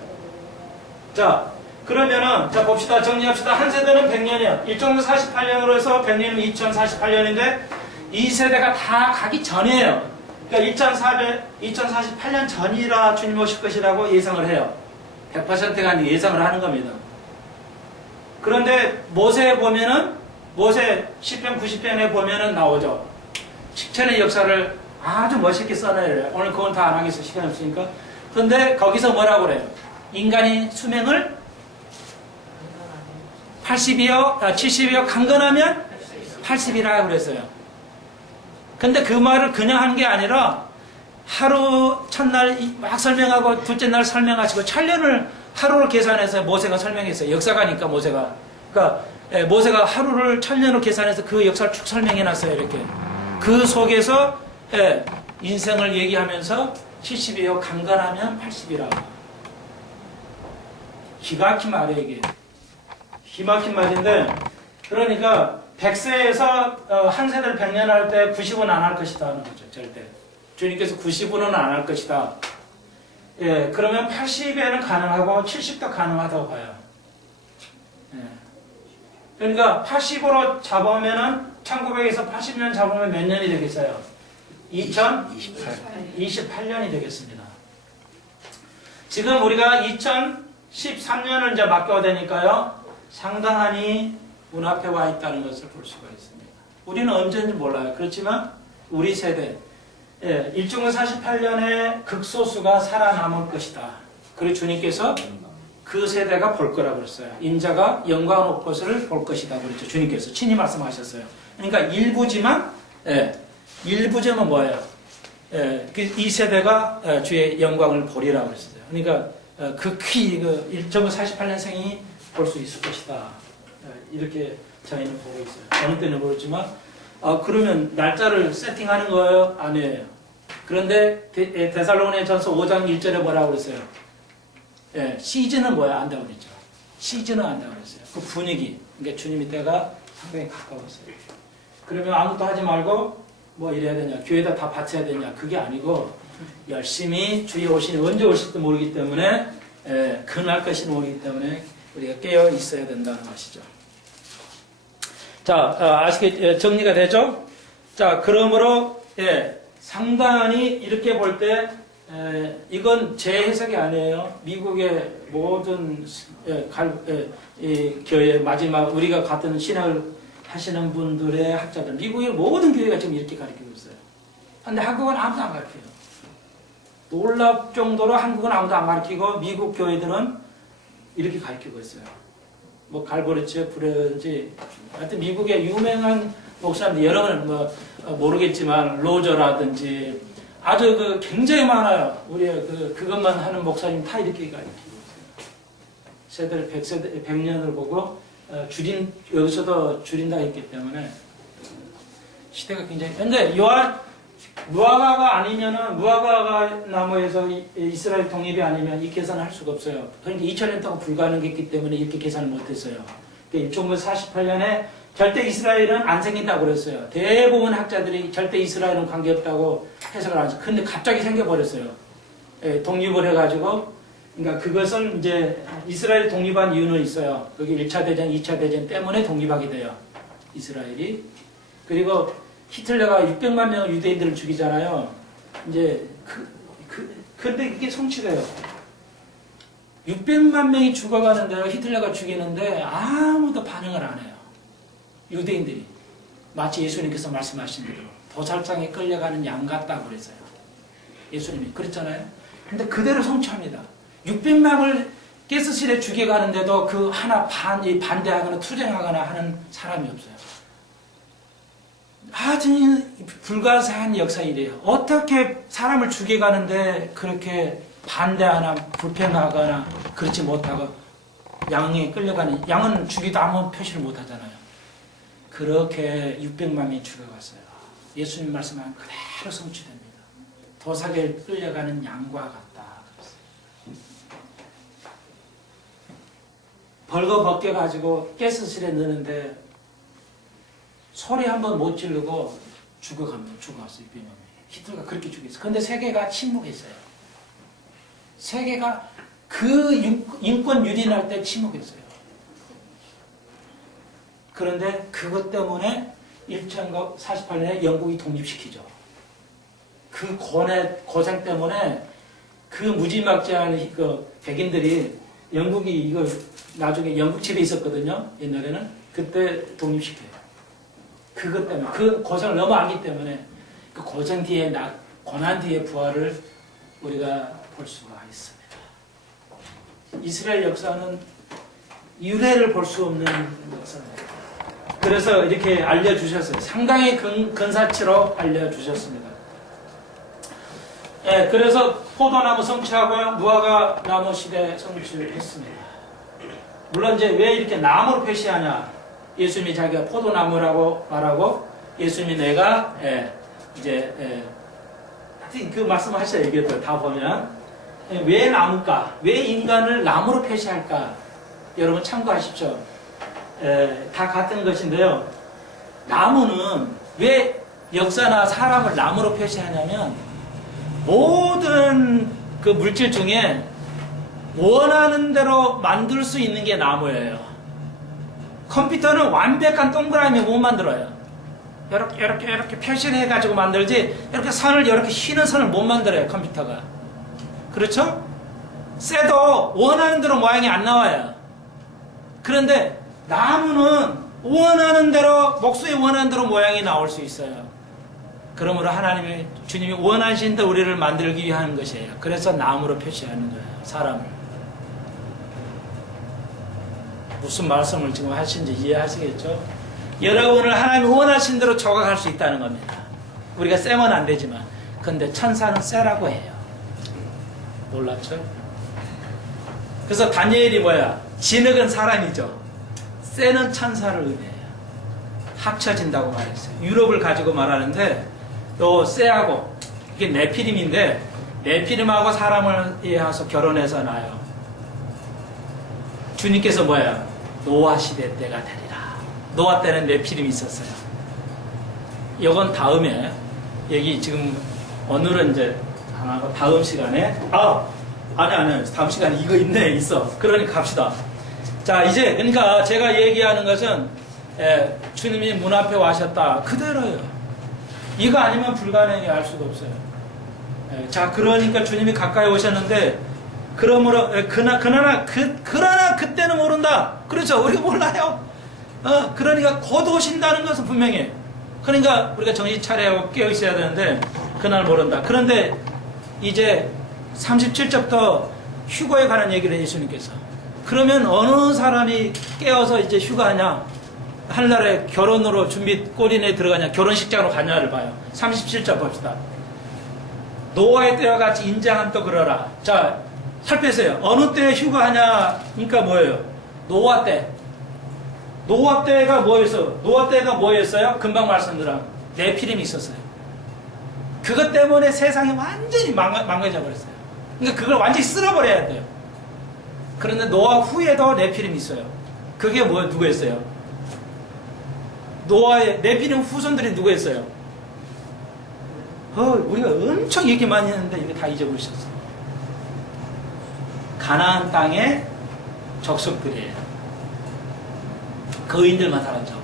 자, 그러면은, 자, 봅시다. 정리합시다. 한 세대는 100년이에요. 1948년으로 해서 100년이면 2048년인데, 이 세대가 다 가기 전이에요. 그러니까 2048년 전이라 주님 오실 것이라고 예상을 해요. 100%가 아니고 예상을 하는 겁니다. 그런데 모세에 보면은, 모세 10편, 90편에 보면은 나오죠. 식천의 역사를 아주 멋있게 써내요. 오늘 그건 다 안 하겠어. 시간이 없으니까. 그런데 거기서 뭐라고 그래요? 인간이 수명을 70이요, 강건하면 80이라고 그랬어요. 근데 그 말을 그냥 한 게 아니라 하루 첫날 막 설명하고 둘째 날 설명하시고 7년을 하루를 계산해서 모세가 설명했어요. 역사가니까 모세가. 그러니까 모세가 하루를 1000년으로 계산해서 그 역사를 쭉 설명해놨어요. 이렇게. 그 속에서 인생을 얘기하면서 70이요, 강건하면 80이라고. 기가 막힌 말이에요, 이게. 기막힌 말인데, 그러니까 100세에서 한 세대를 100년 할 때 90은 안 할 것이다 하는 거죠. 절대. 주님께서 90으로는 안 할 것이다. 예, 그러면 80에는 가능하고 70도 가능하다고 봐요. 예. 그러니까 80으로 잡으면은 1900에서 80년 잡으면 몇 년이 되겠어요? 2028년이 되겠습니다. 지금 우리가 2013년을 이제 맞게 되니까요. 상당히 문 앞에 와 있다는 것을 볼 수가 있습니다. 우리는 언제인지 몰라요. 그렇지만 우리 세대, 예, 일종의 48년의 극소수가 살아남을 것이다. 그리고 주님께서 그 세대가 볼 거라고 그랬어요. 인자가 영광 옷 것을 볼 것이다 그랬죠. 주님께서 친히 말씀하셨어요. 그러니까 일부지만, 예, 일부지만 뭐예요? 예, 이 세대가 주의 영광을 보리라고 그랬어요. 그러니까 극히 1.48년생이 볼 수 있을 것이다. 이렇게 저희는 보고 있어요. 어느 때는 모르지만 그러면 날짜를 세팅하는 거예요? 아니에요. 그런데 데살로니가전서 5장 1절에 뭐라고 그랬어요? 예, 시즌은 뭐야? 안다고 그랬죠. 시즌은 안다고 그랬어요. 그 분위기. 그러니까 주님의 때가 상당히 가까웠어요. 그러면 아무것도 하지 말고 뭐 이래야 되냐? 교회에다 다 바쳐야 되냐? 그게 아니고 열심히 주의 오시니 언제 오실지 모르기 때문에 그날 것이 모르기 때문에 우리가 깨어 있어야 된다는 것이죠. 자, 아시겠, 정리가 되죠? 자, 그러므로, 예, 상당히 이렇게 볼 때, 이건 제 해석이 아니에요. 미국의 모든, 교회, 마지막, 우리가 같은 신학을 하시는 분들의 학자들, 미국의 모든 교회가 지금 이렇게 가르치고 있어요. 근데 한국은 아무도 안 가르쳐요. 놀랍 정도로 한국은 아무도 안 가르치고, 미국 교회들은 이렇게 가르치고 있어요. 뭐 갈보리츠, 브레지, 하여튼 미국의 유명한 목사님들 여러분은 뭐 모르겠지만 로저라든지 아주 굉장히 많아요. 우리 그것만 하는 목사님 다 이렇게 가르치고 있어요. 세대를 100년을 보고 여기서도 줄인다 했기 때문에 시대가 굉장히. 근데 무화과가 아니면은 무화과가 나무에서 이스라엘 독립이 아니면 이 계산을 할 수가 없어요. 그러니까 2000년 동안 불가능했기 때문에 이렇게 계산을 못했어요. 1948년에 절대 이스라엘은 안 생긴다고 그랬어요. 대부분 학자들이 절대 이스라엘은 관계없다고 해석을 하죠. 근데 갑자기 생겨버렸어요. 예, 독립을 해가지고. 그러니까 그것은 이제 이스라엘이 독립한 이유는 있어요. 그게 1차 대전, 2차 대전 때문에 독립하게 돼요. 이스라엘이. 그리고 히틀러가 600만 명 유대인들을 죽이잖아요. 이제 근데 이게 성취돼요. 600만 명이 죽어가는데요. 히틀러가 죽이는데 아무도 반응을 안 해요. 유대인들이 마치 예수님께서 말씀하신 대로 도살장에 끌려가는 양 같다고 그랬어요. 예수님이 그랬잖아요. 근데 그대로 성취합니다. 600명을 가스실에 죽여가는데도 그 하나 반대하거나 투쟁하거나 하는 사람이 없어요. 아주 불가사한 역사이래요. 어떻게 사람을 죽여가는데 그렇게 반대하거나 불평하거나 그렇지 못하고 양에 끌려가는, 양은 죽이도 아무 표시를 못하잖아요. 그렇게 600만 명이 죽어갔어요. 예수님 말씀하면 그대로 성취됩니다. 도사에 끌려가는 양과 같다. 벌거벗겨가지고 가스실에 넣는데 소리 한번 못 지르고 죽어갔어요. 히틀러가 그렇게 죽였어요. 그런데 세계가 침묵했어요. 세계가 그 인권 유린할 때 침묵했어요. 그런데 그것 때문에 1948년에 영국이 독립시키죠. 그 고생 때문에 그 무지막지한 백인들이 영국이 이거 나중에 영국집에 있었거든요. 옛날에는. 그때 독립시켜요. 그것 때문에, 그 고생을 너무 알기 때문에 그 고생 뒤에, 고난 뒤에 부활을 우리가 볼 수가 있습니다. 이스라엘 역사는 유래를 볼 수 없는 역사입니다. 그래서 이렇게 알려주셨어요. 상당히 근사치로 알려주셨습니다. 예, 그래서 포도나무 성취하고요, 무화과 나무 시대 성취했습니다. 물론 이제 왜 이렇게 나무로 표시하냐? 예수님이 자기가 포도나무라고 말하고 예수님이 내가 하여튼 그 말씀하셔요. 이게 다 보면 왜 나무일까? 왜 인간을 나무로 표시할까? 여러분 참고하십시오. 다 같은 것인데요. 나무는 왜 역사나 사람을 나무로 표시하냐면 모든 그 물질 중에 원하는 대로 만들 수 있는 게 나무예요. 컴퓨터는 완벽한 동그라미 못 만들어요. 이렇게 표시를 해가지고 만들지 이렇게 선을 이렇게 휘는 선을 못 만들어요. 컴퓨터가. 그렇죠? 쇠도 원하는 대로 모양이 안 나와요. 그런데 나무는 원하는 대로 목수의 원하는 대로 모양이 나올 수 있어요. 그러므로 하나님이 주님이 원하신 대로 우리를 만들기 위한 것이에요. 그래서 나무로 표시하는 거예요. 사람을. 무슨 말씀을 지금 하신지 이해하시겠죠? 여러분을 하나님이 원하신 대로 조각할 수 있다는 겁니다. 우리가 쎄면 안 되지만. 근데 천사는 쎄라고 해요. 몰랐죠? 그래서 다니엘이 뭐야? 진흙은 사람이죠. 쎄는 천사를 의미해요. 합쳐진다고 말했어요. 유럽을 가지고 말하는데 또 쎄하고 이게 네피림인데 네피림하고 사람을 이해해서 결혼해서 나요. 주님께서 뭐야? 노아 시대 때가 되리라. 노아 때는 네피림이 있었어요. 이건 다음에 여기 지금 오늘은 이제 다음 시간에 아니 다음 시간에 이거 있어. 그러니까 갑시다. 자 이제 그러니까 제가 얘기하는 것은 주님이 문 앞에 와셨다 그대로예요. 이거 아니면 불가능해 알 수가 없어요. 자 그러니까 주님이 가까이 오셨는데 그러므로 그러나 그때는 모른다. 그렇죠. 우리가 몰라요. 그러니까 곧 오신다는 것은 분명해. 그러니까 우리가 정신 차려고 깨어 있어야 되는데 그날 모른다. 그런데 이제 37절부터 휴거에 관한 얘기를 해 예수님께서. 그러면 어느 사람이 깨어서 이제 휴가하냐? 한날에 결혼으로 준비 꼬리내 들어가냐? 결혼식장으로 가냐를 봐요. 37절 봅시다. 노아의 때와 같이 인자한 또 그러라. 자, 살펴보세요. 어느 때에 휴가하냐? 그러니까 뭐예요? 노아 때. 노아 때가 뭐였어요? 노아 때가 뭐였어요? 금방 말씀드린 네피림이 있었어요. 그것 때문에 세상이 완전히 망가져 버렸어요. 그러니까 그걸 완전히 쓸어버려야 돼요. 그런데 노아 후에도 네피림이 있어요. 그게 누구였어요? 노아의 네피림 후손들이 누구였어요? 우리가 엄청 얘기 많이 했는데 이거 다 잊어버리셨어요. 가나안 땅의 족속들이에요. 거인들만 살았죠.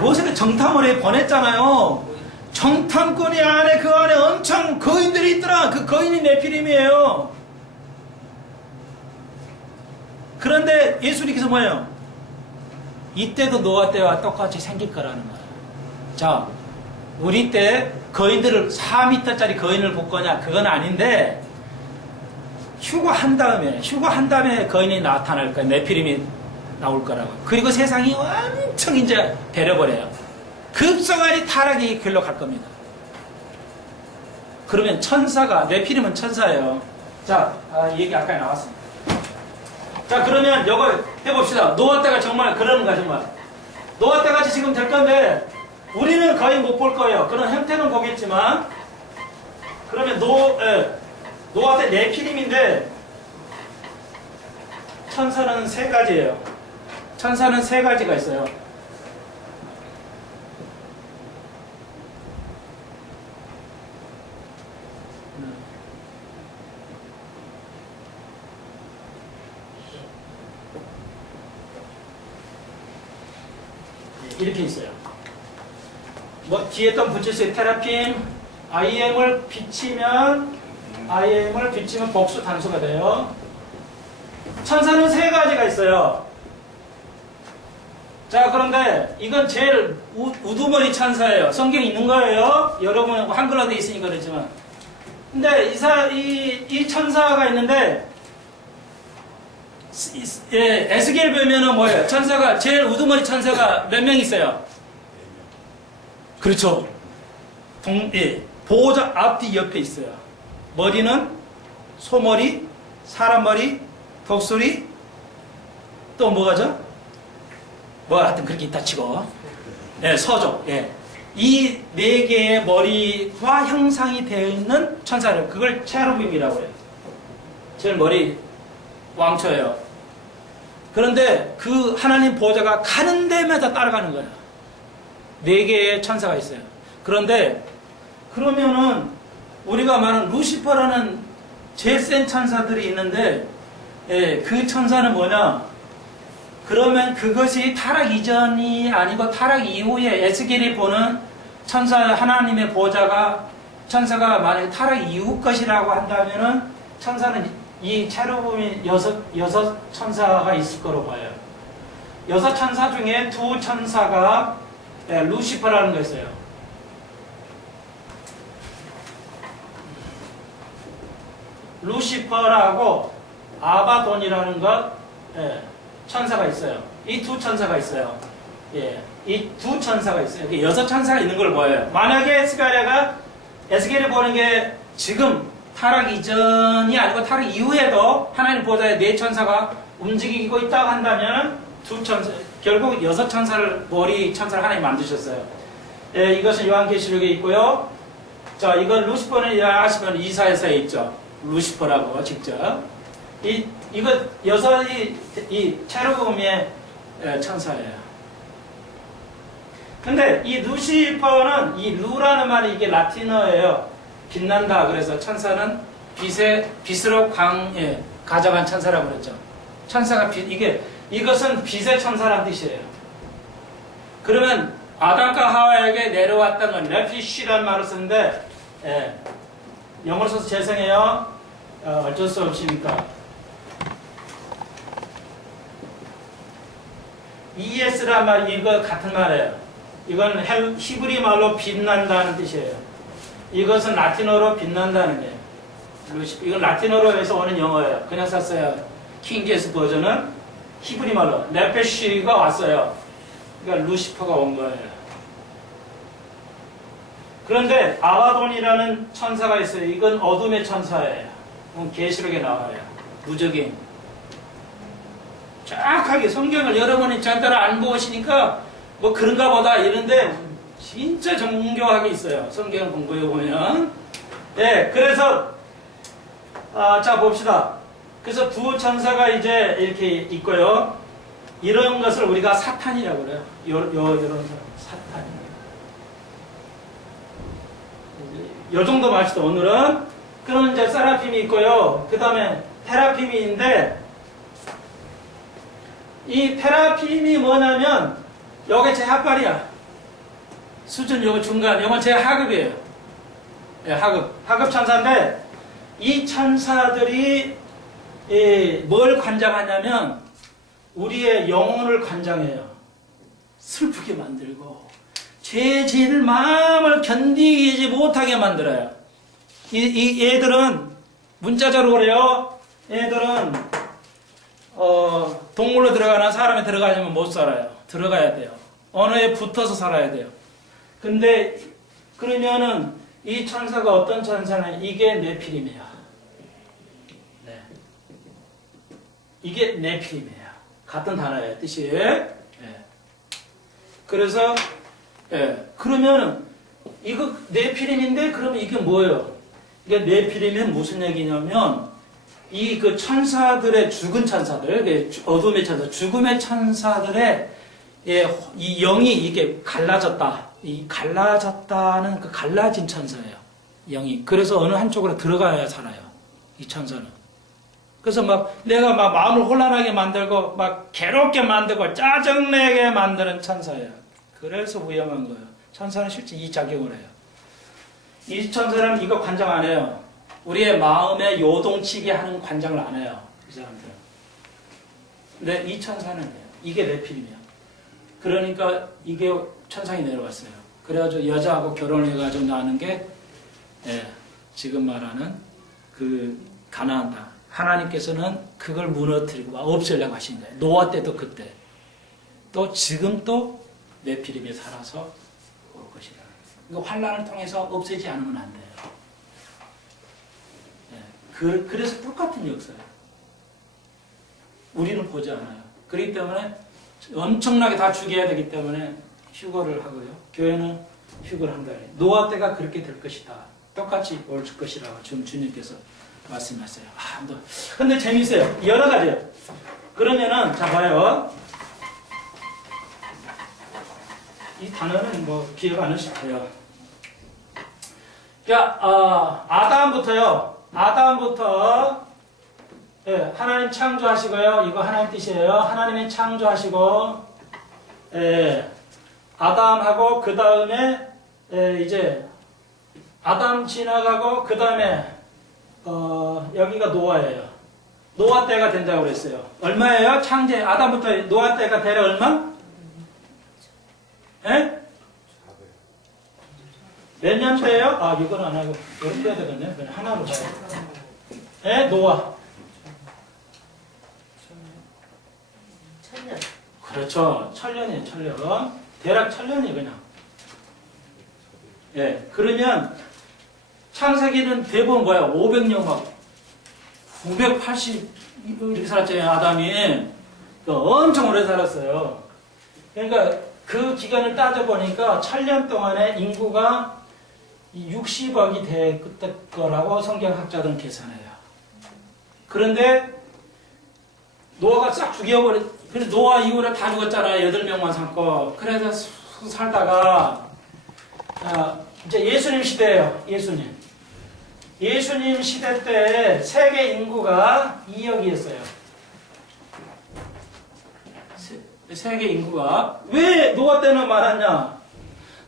모세가 정탐을 보냈잖아요. 정탐꾼이 그 안에 엄청 거인들이 있더라. 그 거인이 네피림이에요. 그런데 예수님께서 뭐예요? 이때도 노아 때와 똑같이 생길 거라는 거예요. 자, 우리 때 거인들을 4m짜리 거인을 볼 거냐? 그건 아닌데 휴거한 다음에 거인이 나타날 거예요. 네피림이 나올 거라고. 그리고 세상이 엄청 이제 배려버려요. 급성하니 타락의 길로 갈 겁니다. 그러면 네피림은 천사예요. 자, 얘기 아까 나왔습니다. 자, 그러면 이걸 해봅시다. 노아 때가 정말 그러는가, 정말. 노아 때같이 지금 될 건데, 우리는 거의 못 볼 거예요. 그런 형태는 보겠지만, 그러면 노아 때 네피림인데, 천사는 3가지예요. 천사는 3가지가 있어요. 이렇게 있어요. 뒤에 또 붙일 수 있어요. 테라핌, IM을 비치면 복수 단수가 돼요. 천사는 3가지가 있어요. 자, 그런데 이건 제일 우두머리 천사예요. 성경에 있는 거예요. 여러분 한글로 돼 있으니까 그렇지만. 근데 이 천사가 있는데 에스겔 보면은 뭐예요? 천사가 제일 우두머리 천사가 몇 명 있어요? 그렇죠. 보호자 앞뒤 옆에 있어요. 머리는 소머리, 사람 머리, 독수리, 또 뭐가죠? 하여튼 그렇게 있다 치고. 서족. 이 4개의 머리와 형상이 되어 있는 천사를, 그걸 체르빔이라고 해요. 제일 머리 왕초예요. 그런데 그 하나님 보호자가 가는 데마다 따라가는 거예요. 4개의 천사가 있어요. 그런데 그러면은 우리가 말하는 루시퍼라는 제일 센 천사들이 있는데 예, 그 천사는 뭐냐? 그러면 그것이 타락 이전이 아니고 타락 이후에 에스겔이 보는 천사 하나님의 천사가 만약에 타락 이후 것이라고 한다면은 천사는 이 체르빔이 여섯 천사가 있을 거로 봐요. 6 천사 중에 2 천사가 루시퍼라는 거 있어요. 루시퍼라고 아바돈이라는 것 천사가 있어요. 이 2 천사가 있어요. 예, 이 2 천사가 있어요. 6 천사가 있는 걸 보여요. 만약에 에스겔이 보는 게 지금 타락 이전이 아니고 타락 이후에도 하나님 보좌에 4 천사가 움직이고 있다고 한다면 2 천사, 결국 6 천사를 머리 천사를 하나님 만드셨어요. 예, 이것은 요한계시록에 있고요. 자, 이건 루시퍼는 아시면 이사야서에 있죠. 루시퍼라고 직접. 이거 6이 이 체르빔의 천사예요. 근데 이 루시퍼는 이 루라는 말이 이게 라틴어예요. 빛난다. 그래서 천사는 빛으로 가져간 천사라고 그랬죠. 천사가 이것은 빛의 천사란 뜻이에요. 그러면 아담과 하와에게 내려왔던 건 레피쉬라는 말을 쓰는데 영어로 써서 죄송해요. 어쩔 수 없으니까. ES란 말이 이거 같은 말이에요. 이건 히브리 말로 빛난다는 뜻이에요. 이것은 라틴어로 빛난다는 거예요. 이건 라틴어로에서 오는 영어예요. 그냥 썼어요. 킹제스 버전은 히브리 말로 네페쉬가 왔어요. 그러니까 루시퍼가 온 거예요. 그런데 아바돈이라는 천사가 있어요. 이건 어둠의 천사예요. 계시록에 나와요. 무적인. 정확하게 성경을 여러분이 전따로 안 보시니까 뭐 그런가 보다 이런데 진짜 정교하게 있어요. 성경을 공부해 보면. 네, 그래서 자 봅시다. 그래서 2 천사가 이제 이렇게 있고요. 이런 것을 우리가 사탄이라고 그래요. 이런 사탄. 요 정도 마시다 오늘은. 그럼 이제 세라핌이 있고요. 그 다음에 테라핌이 있는데 이 테라핌이 뭐냐면 요게 제 합발이야. 수준 요거 중간, 요건 제 하급이에요. 예, 하급 천사인데 이 천사들이 뭘 관장하냐면 우리의 영혼을 관장해요. 슬프게 만들고 죄질 마음을 견디지 못하게 만들어요. 이 얘들은 문자적으로 그래요. 얘들은 동물로 들어가나 사람에 들어가려면 못 살아요. 들어가야 돼요. 언어에 붙어서 살아야 돼요. 근데 그러면은 이 천사가 어떤 천사는 이게 네피림이야. 네. 이게 네피림이에요. 같은 단어예요. 뜻이. 네. 그래서 그러면은 이거 네피림인데 그러면 이게 뭐예요? 이게 네피림은 무슨 얘기냐면 이 그 천사들의 죽은 천사들, 어둠의 천사, 죽음의 천사들의 이 영이 이게 갈라졌다. 이 갈라졌다는 그 갈라진 천사예요. 영이. 그래서 어느 한쪽으로 들어가야 살아요. 이 천사는. 그래서 내가 마음을 혼란하게 만들고 괴롭게 만들고 짜증내게 만드는 천사예요. 그래서 위험한 거예요. 천사는 실제 이 작용을 해요. 이 천사는 이거 관장 안 해요. 우리의 마음에 요동치게 하는 관장을 안 해요. 이 사람들은. 근데 이 천사는 해요. 이게 네피림이야. 그러니까 이게 천상이 내려왔어요. 그래가지고 여자하고 결혼해가지고 나는 게 지금 말하는 그 가나안 땅. 하나님께서는 그걸 무너뜨리고 없애려고 하신 거예요. 노아 때도 그때. 또 지금 또 네피림에 살아서 올 것이다. 이거 환란을 통해서 없애지 않으면 안 돼요. 그래서 똑같은 역사예요. 우리는 보지 않아요. 그렇기 때문에 엄청나게 다 죽여야 되기 때문에 휴거를 하고요. 교회는 휴거를 한다. 노아 때가 그렇게 될 것이다. 똑같이 올 것이라고 지금 주님께서 말씀하세요. 근데 재밌어요. 여러 가지요. 그러면은 자 봐요. 이 단어는 뭐 기억 안 하셔도 돼요. 그러니까 아담부터 예, 하나님 창조하시고요. 이거 하나님 뜻이에요. 하나님이 창조하시고 예, 아담하고 그 다음에 예, 이제 아담 지나가고 그 다음에 여기가 노아예요. 노아 때가 된다고 그랬어요. 얼마예요? 창제 아담부터 노아 때가 대략 얼마? 예? 몇 년 때예요? 아 이건 안 하고 이렇게 해야 되겠네. 그냥 하나로 가요. 예? 노아. 천년. 그렇죠. 천년이에요. 천년. 대략 천년이 그냥. 예. 그러면 창세기는 대부분 뭐야? 500년 막 980 이렇게 살았잖아요. 아담이. 엄청 오래 살았어요. 그러니까 그 기간을 따져보니까 천년 동안에 인구가 60억이 될 거라고 성경학자들은 계산해요. 그런데 노아가 싹 죽여버려. 그래서 노아 이후로 다 죽었잖아요. 8명만 삼고. 그래서 살다가 이제 예수님 시대예요. 예수님 시대 때 세계 인구가 2억이었어요. 세계 인구가 왜 노아 때는 많았냐?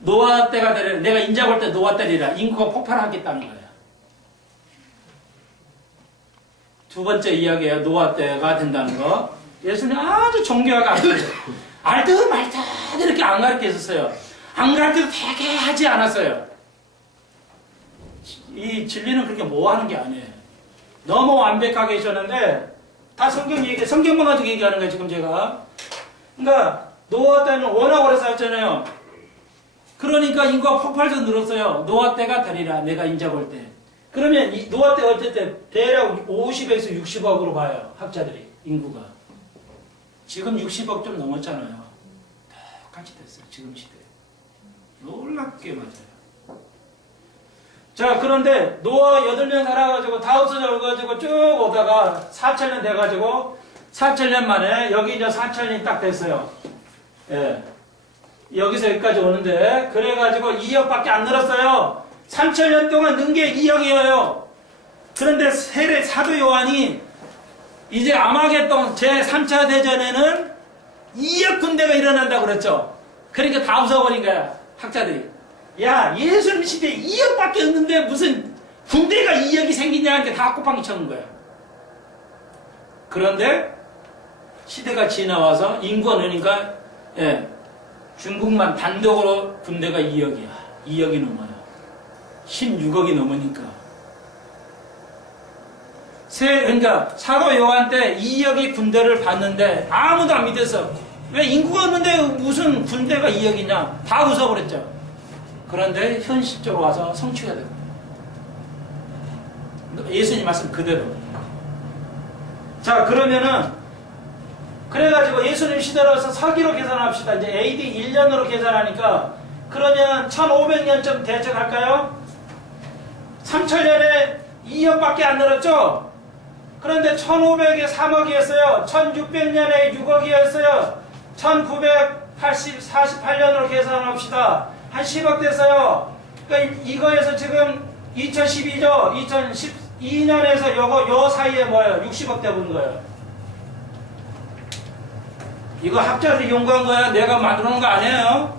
노아 때가 되려 내가 인자 볼 때 노아 때리라 인구가 폭발하겠다는 거예요. 두 번째 이야기예요. 노아 때가 된다는 거. 예수님 아주 정교하게 알듯 말듯 이렇게 안 가르쳐 있었어요. 안 가르쳐도 되게 하지 않았어요. 이 진리는 그렇게 모호하는 게 아니에요. 너무 완벽하게 해줬는데 다 성경만 가지고 얘기하는 거예요. 지금 제가. 그러니까 노아 때는 워낙 오래 살았잖아요. 그러니까 인구가 폭발적으로 늘었어요. 노아 때가 되리라 내가 인자 볼 때. 그러면 노아 때 어쨌든 대략 50에서 60억으로 봐요. 학자들이 인구가. 지금 60억 좀 넘었잖아요. 똑같이 됐어요. 지금 시대. 놀랍게 맞아요. 자, 그런데 노아 8명 살아가지고 다 없어져가지고 쭉 오다가 4천년 돼가지고 4천년 만에 여기 이제 4천년이 딱 됐어요. 예. 여기서 여기까지 오는데 그래가지고 2억밖에 안 늘었어요. 3천년 동안 는 게 2억이에요. 그런데 세례 사도 요한이 이제 아마겟돈 제3차 대전에는 2억 군대가 일어난다고 그랬죠. 그러니까 다 웃어버린 거야. 학자들이. 야, 예수님 시대에 2억밖에 없는데 무슨 군대가 2억이 생기냐 이렇게 다 콧방귀 쳐는 거야. 그런데 시대가 지나와서 인구가 느니까 예, 중국만 단독으로 군대가 2억이야. 2억이 넘어요. 16억이 넘으니까. 그러니까 사도 요한 때 2억의 군대를 봤는데 아무도 안 믿었어. 왜 인구가 없는데 무슨 군대가 2억이냐. 다 웃어버렸죠. 그런데 현실적으로 와서 성취가 되고 예수님 말씀 그대로. 자, 그러면은 그래가지고 예수님 시대로서 서기로 계산합시다. 이제 AD 1년으로 계산하니까 그러면 1500년쯤 대체할까요? 3000년에 2억밖에 안 늘었죠? 그런데 1500에 3억이었어요. 1600년에 6억이었어요. 1948년으로 계산합시다. 한 10억 됐어요. 그러니까 이거에서 지금 2012죠? 2012년에서 요 사이에 뭐예요? 60억 돼버린 거예요. 이거 학자들이 연구한 거야. 내가 만들어 놓은 거 아니에요.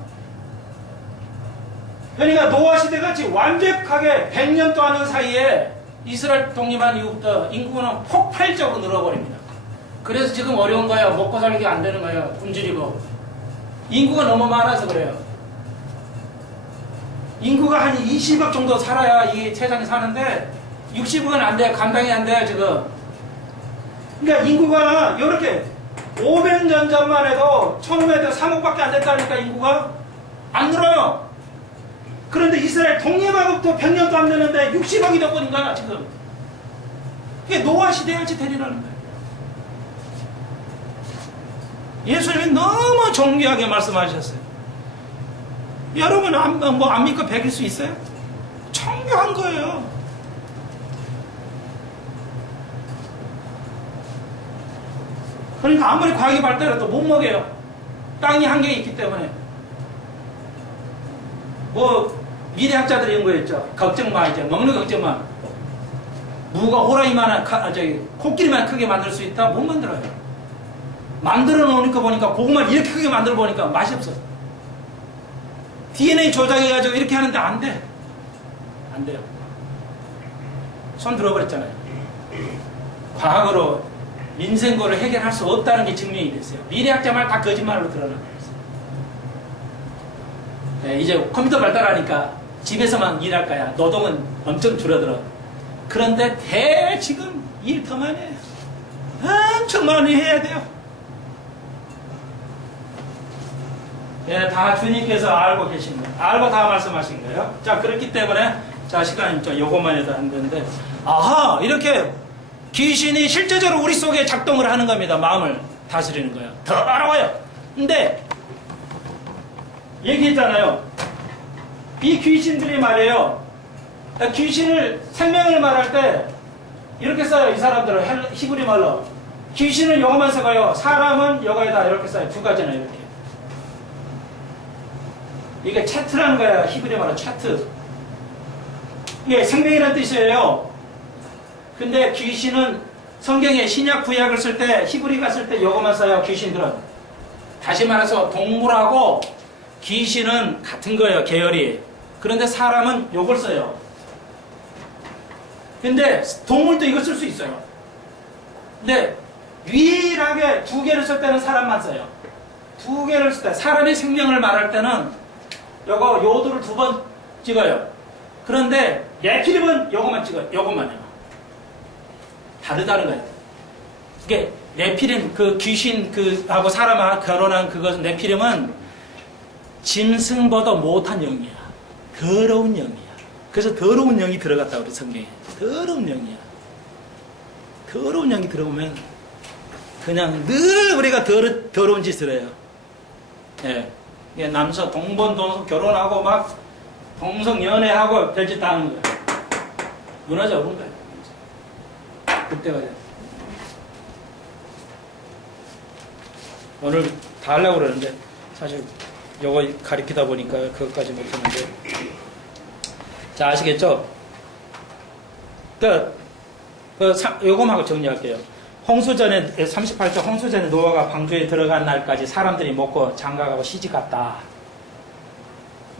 그러니까 노아 시대 같이 완벽하게 100년 동안 사이에 이스라엘 독립한 이후부터 인구는 폭발적으로 늘어버립니다. 그래서 지금 어려운 거예요. 먹고 살기가 안 되는 거예요. 굶주리고. 인구가 너무 많아서 그래요. 인구가 한 20억 정도 살아야 이 세상에 사는데 60억은 안 돼요. 감당이 안 돼요, 지금. 그러니까 인구가 이렇게 500년 전만 해도 1500에서 3억밖에 안 됐다니까 인구가 안 늘어요. 그런데 이스라엘 독립하고부터 100년도 안 되는데 60억이 돼버린 거야, 지금. 그게 노아 시대같이 되리라는 거예요. 예수님이 너무 정교하게 말씀하셨어요. 여러분, 안 믿고 배길 수 있어요? 정교한 거예요. 그러니까 아무리 과학이 발달해도 못 먹여요. 땅이 한계가 있기 때문에. 뭐 미래학자들이 연구했죠. 걱정 마, 이제 먹는 걱정 마. 무가 호랑이만한 코끼리만 크게 만들 수 있다? 못 만들어요. 만들어 놓으니까 보니까 고구마를 이렇게 크게 만들어 보니까 맛이 없어. DNA 조작해가지고 이렇게 하는데 안 돼. 안 돼요. 손 들어버렸잖아요. 과학으로 민생고를 해결할 수 없다는 게 증명이 됐어요. 미래학자 말 다 거짓말로 드러나고 있어요. 네, 이제 컴퓨터 발달하니까 집에서만 일할 거야. 노동은 엄청 줄어들어. 그런데 지금 일 더 많이 해요. 엄청 많이 해야 돼요. 예, 다 주님께서 알고 계신 거예요. 알고 다 말씀하신 거예요. 자, 그렇기 때문에 자, 시간이 좀 요것만 해도 안 되는데, 아하, 이렇게 귀신이 실제적으로 우리 속에 작동을 하는 겁니다. 마음을 다스리는 거예요. 더러워요. 근데 얘기했잖아요. 이 귀신들이 말이에요. 귀신을 생명을 말할 때 이렇게 써요. 이 사람들은 히브리 말로. 귀신은 영어만 써가요. 사람은 영어에다 이렇게 써요. 두 가지나 이렇게. 이게 차트라는 거야. 히브리 말로 차트. 이게 생명이라는 뜻이에요. 근데 귀신은 성경에 신약 구약을 쓸 때 히브리가 쓸 때 영어만 써요. 귀신들은. 다시 말해서 동물하고 귀신은 같은 거예요. 계열이. 그런데 사람은 요걸 써요. 근데 동물도 이거 쓸 수 있어요. 근데 유일하게 두 개를 쓸 때는 사람만 써요. 두 개를 쓸 때 사람의 생명을 말할 때는 요거 요도를 2번 찍어요. 그런데 네피림은 요거만 찍어요. 요거만요. 다르다는 거예요. 이게 네피림 그 귀신 하고 사람하고 결혼한 그것은 네피림은 짐승보다 못한 영이야. 더러운 영이야. 그래서 더러운 영이 들어갔다 우리 성경에. 더러운 영이야. 더러운 영이 들어오면 그냥 늘 우리가 더러운 짓을 해요. 예. 남녀 동성 결혼하고 막 동성 연애하고 별짓 다 하는 거야. 무너져 오는 거야. 그때가 돼. 오늘 다 하려고 그러는데 사실 요거 가리키다 보니까 그것까지 못했는데. 자, 아시겠죠? 요거만 정리할게요. 홍수전에 38절 홍수전에 노아가 방주에 들어간 날까지 사람들이 먹고 장가가고 시집갔다.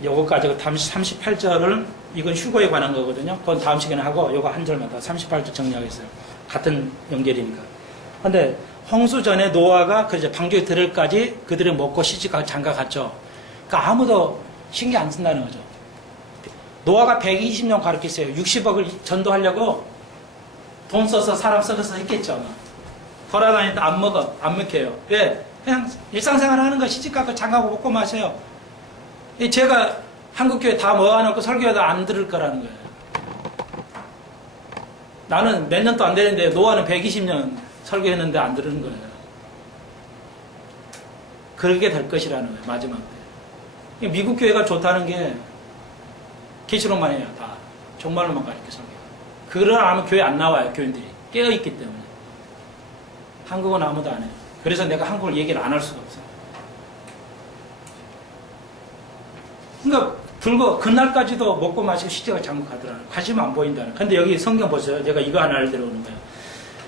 요거까지 38절은 이건 휴거에 관한 거거든요. 그건 다음 시간에 하고 요거 한 절만 더 38절 정리하겠어요. 같은 연결이니까. 근데 홍수전에 노아가 그래서 방주에 들을까지 그들이 먹고 시집가고 장가갔죠. 그러니까 아무도 신경 안 쓴다는 거죠. 노아가 120년 가르쳤어요. 60억을 전도하려고 돈 써서 사람 써서 했겠죠. 돌아다니는데 안 먹혀요. 왜? 그냥 일상생활 하는 거 시집가고 장가고 먹고 마셔요. 제가 한국교회 다 모아놓고 설교해도 안 들을 거라는 거예요. 나는 몇 년도 안 되는데 노아는 120년 설교했는데 안 들은 거예요. 그렇게 될 것이라는 거예요. 마지막 때. 미국 교회가 좋다는 게 계시록만 해요. 다. 정말로만 가르쳐 설교. 그걸 하면 교회 안 나와요. 교인들이. 깨어있기 때문에. 한국은 아무도 안 해요. 그래서 내가 한국을 얘기를 안 할 수가 없어요. 그러니까 불고 그날까지도 먹고 마시고 시제가 장국하더라고요. 관심 안 보인다는. 근데 여기 성경 보세요. 제가 이거 하나를 들어오는 거예요.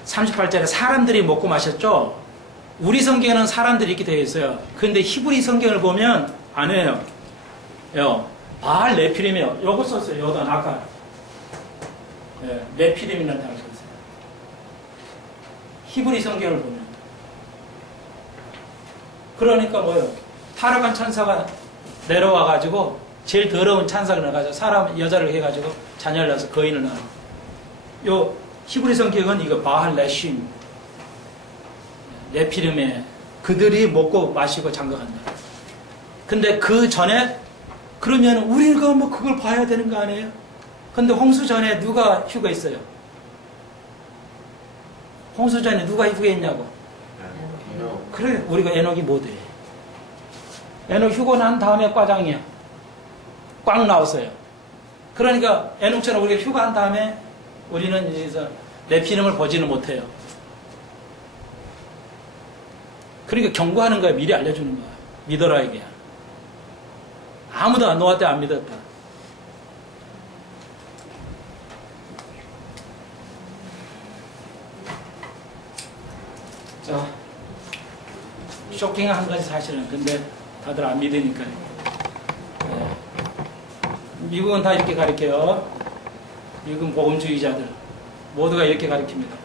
38절에 사람들이 먹고 마셨죠. 우리 성경에는 사람들이 이렇게 되어 있어요. 근데 히브리 성경을 보면 안 해요. 바알 네피림이요. 요거 썼어요. 요단 아까. 네피림이라는 단어 썼어요. 히브리 성경을 보면. 그러니까 뭐요? 타락한 천사가 내려와가지고 제일 더러운 찬사가 나가지고 사람 여자를 해가지고 자녀를 낳아서 거인을 낳아. 요 히브리 성경은 이거 바할 레심 네피림에 그들이 먹고 마시고 장가간다. 근데 그 전에 그러면 우리가 뭐 그걸 봐야 되는 거 아니에요? 근데 홍수 전에 누가 휴거했어요? 홍수 전에 누가 휴거했냐고? 그래, 우리가 에녹이 못 해. 에녹 휴거 난 다음에 과장이야. 꽉 나왔어요. 그러니까 에녹처럼 우리가 휴거한 다음에 우리는 이제서 네피림을 보지는 못해요. 그러니까 경고하는 거야. 미리 알려주는 거야. 믿어라 이게. 아무도 노아 때 안 믿었다. 자, 쇼킹한 한 가지 사실은 근데 다들 안 믿으니까. 네. 미국은 다 이렇게 가르쳐요. 미국은 복음주의자들 모두가 이렇게 가르칩니다.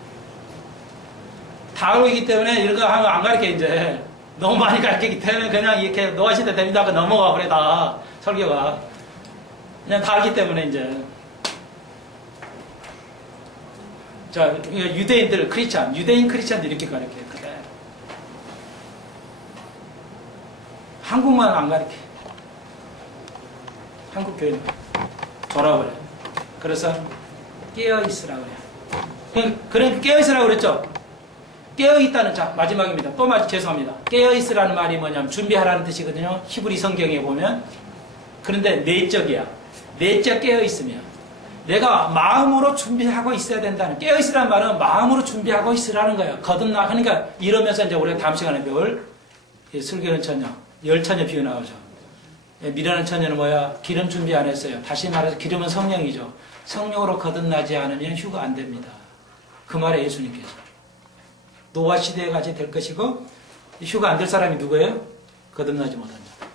다 알고 있기 때문에 이런 거 하면 안 가르쳐. 이제 너무 많이 가르치기 때문에 그냥 이렇게 노아 시대 됩니다 하고 넘어가 그래. 다 설교가 그냥 다 알기 때문에 이제. 자, 유대인들 크리스찬, 유대인 크리스찬들 이렇게 가르쳐요. 그래. 한국만 안 가르쳐. 한국 교회는 돌아버려. 그래서 깨어있으라고 그래요. 그러니까 깨어있으라고 그랬죠. 깨어있다는, 자, 마지막입니다. 또 죄송합니다. 깨어있으라는 말이 뭐냐면 준비하라는 뜻이거든요. 히브리 성경에 보면. 그런데 내적이야. 내적 깨어있으면 내가 마음으로 준비하고 있어야 된다는, 깨어있으라는 말은 마음으로 준비하고 있으라는 거예요. 거듭나. 그러니까 이러면서 이제 우리가 다음 시간에 배울 슬기로운 처녀, 열처녀 비유 나오죠. 미련한 처녀는 뭐야? 기름 준비 안 했어요. 다시 말해서 기름은 성령이죠. 성령으로 거듭나지 않으면 휴가 안 됩니다. 그 말에 예수님께서. 노아 시대까지 될 것이고, 휴가 안 될 사람이 누구예요? 거듭나지 못한 자.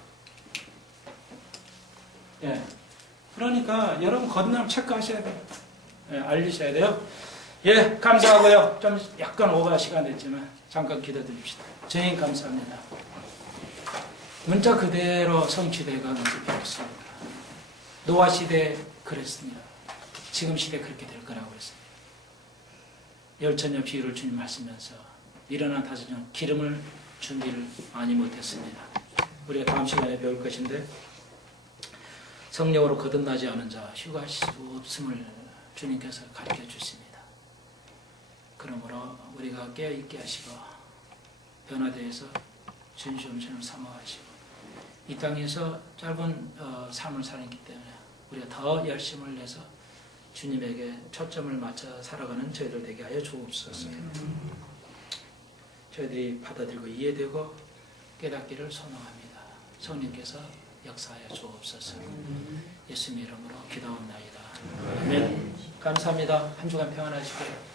예. 그러니까 여러분 거듭나면 체크하셔야 돼요. 예, 알리셔야 돼요. 예, 감사하고요. 좀 약간 오버 시간 됐지만 잠깐 기도드립시다. 주님 감사합니다. 문자 그대로 성취되가 되었습니다. 노아 시대 그랬습니다. 지금 시대 그렇게 될 거라고 했습니다. 열처녀 비유를 주님 말씀하면서 일어난 다섯년 기름을 준비를 많이 못했습니다. 우리가 다음 시간에 배울 것인데 성령으로 거듭나지 않은 자 휴가할 수 없음을 주님께서 가르쳐 주십니다. 그러므로 우리가 깨어있게 하시고 변화되어서 주님처럼 삼아가시고 이 땅에서 짧은 삶을 살았기 때문에 우리가 더 열심을 내서 주님에게 초점을 맞춰 살아가는 저희들 되게 하여 주옵소서. 저희들이 받아들이고 이해되고 깨닫기를 소망합니다. 성령께서 역사하여 주옵소서. 예수님 이름으로 기도합나이다. 아멘. 감사합니다. 한 주간 평안하시고요.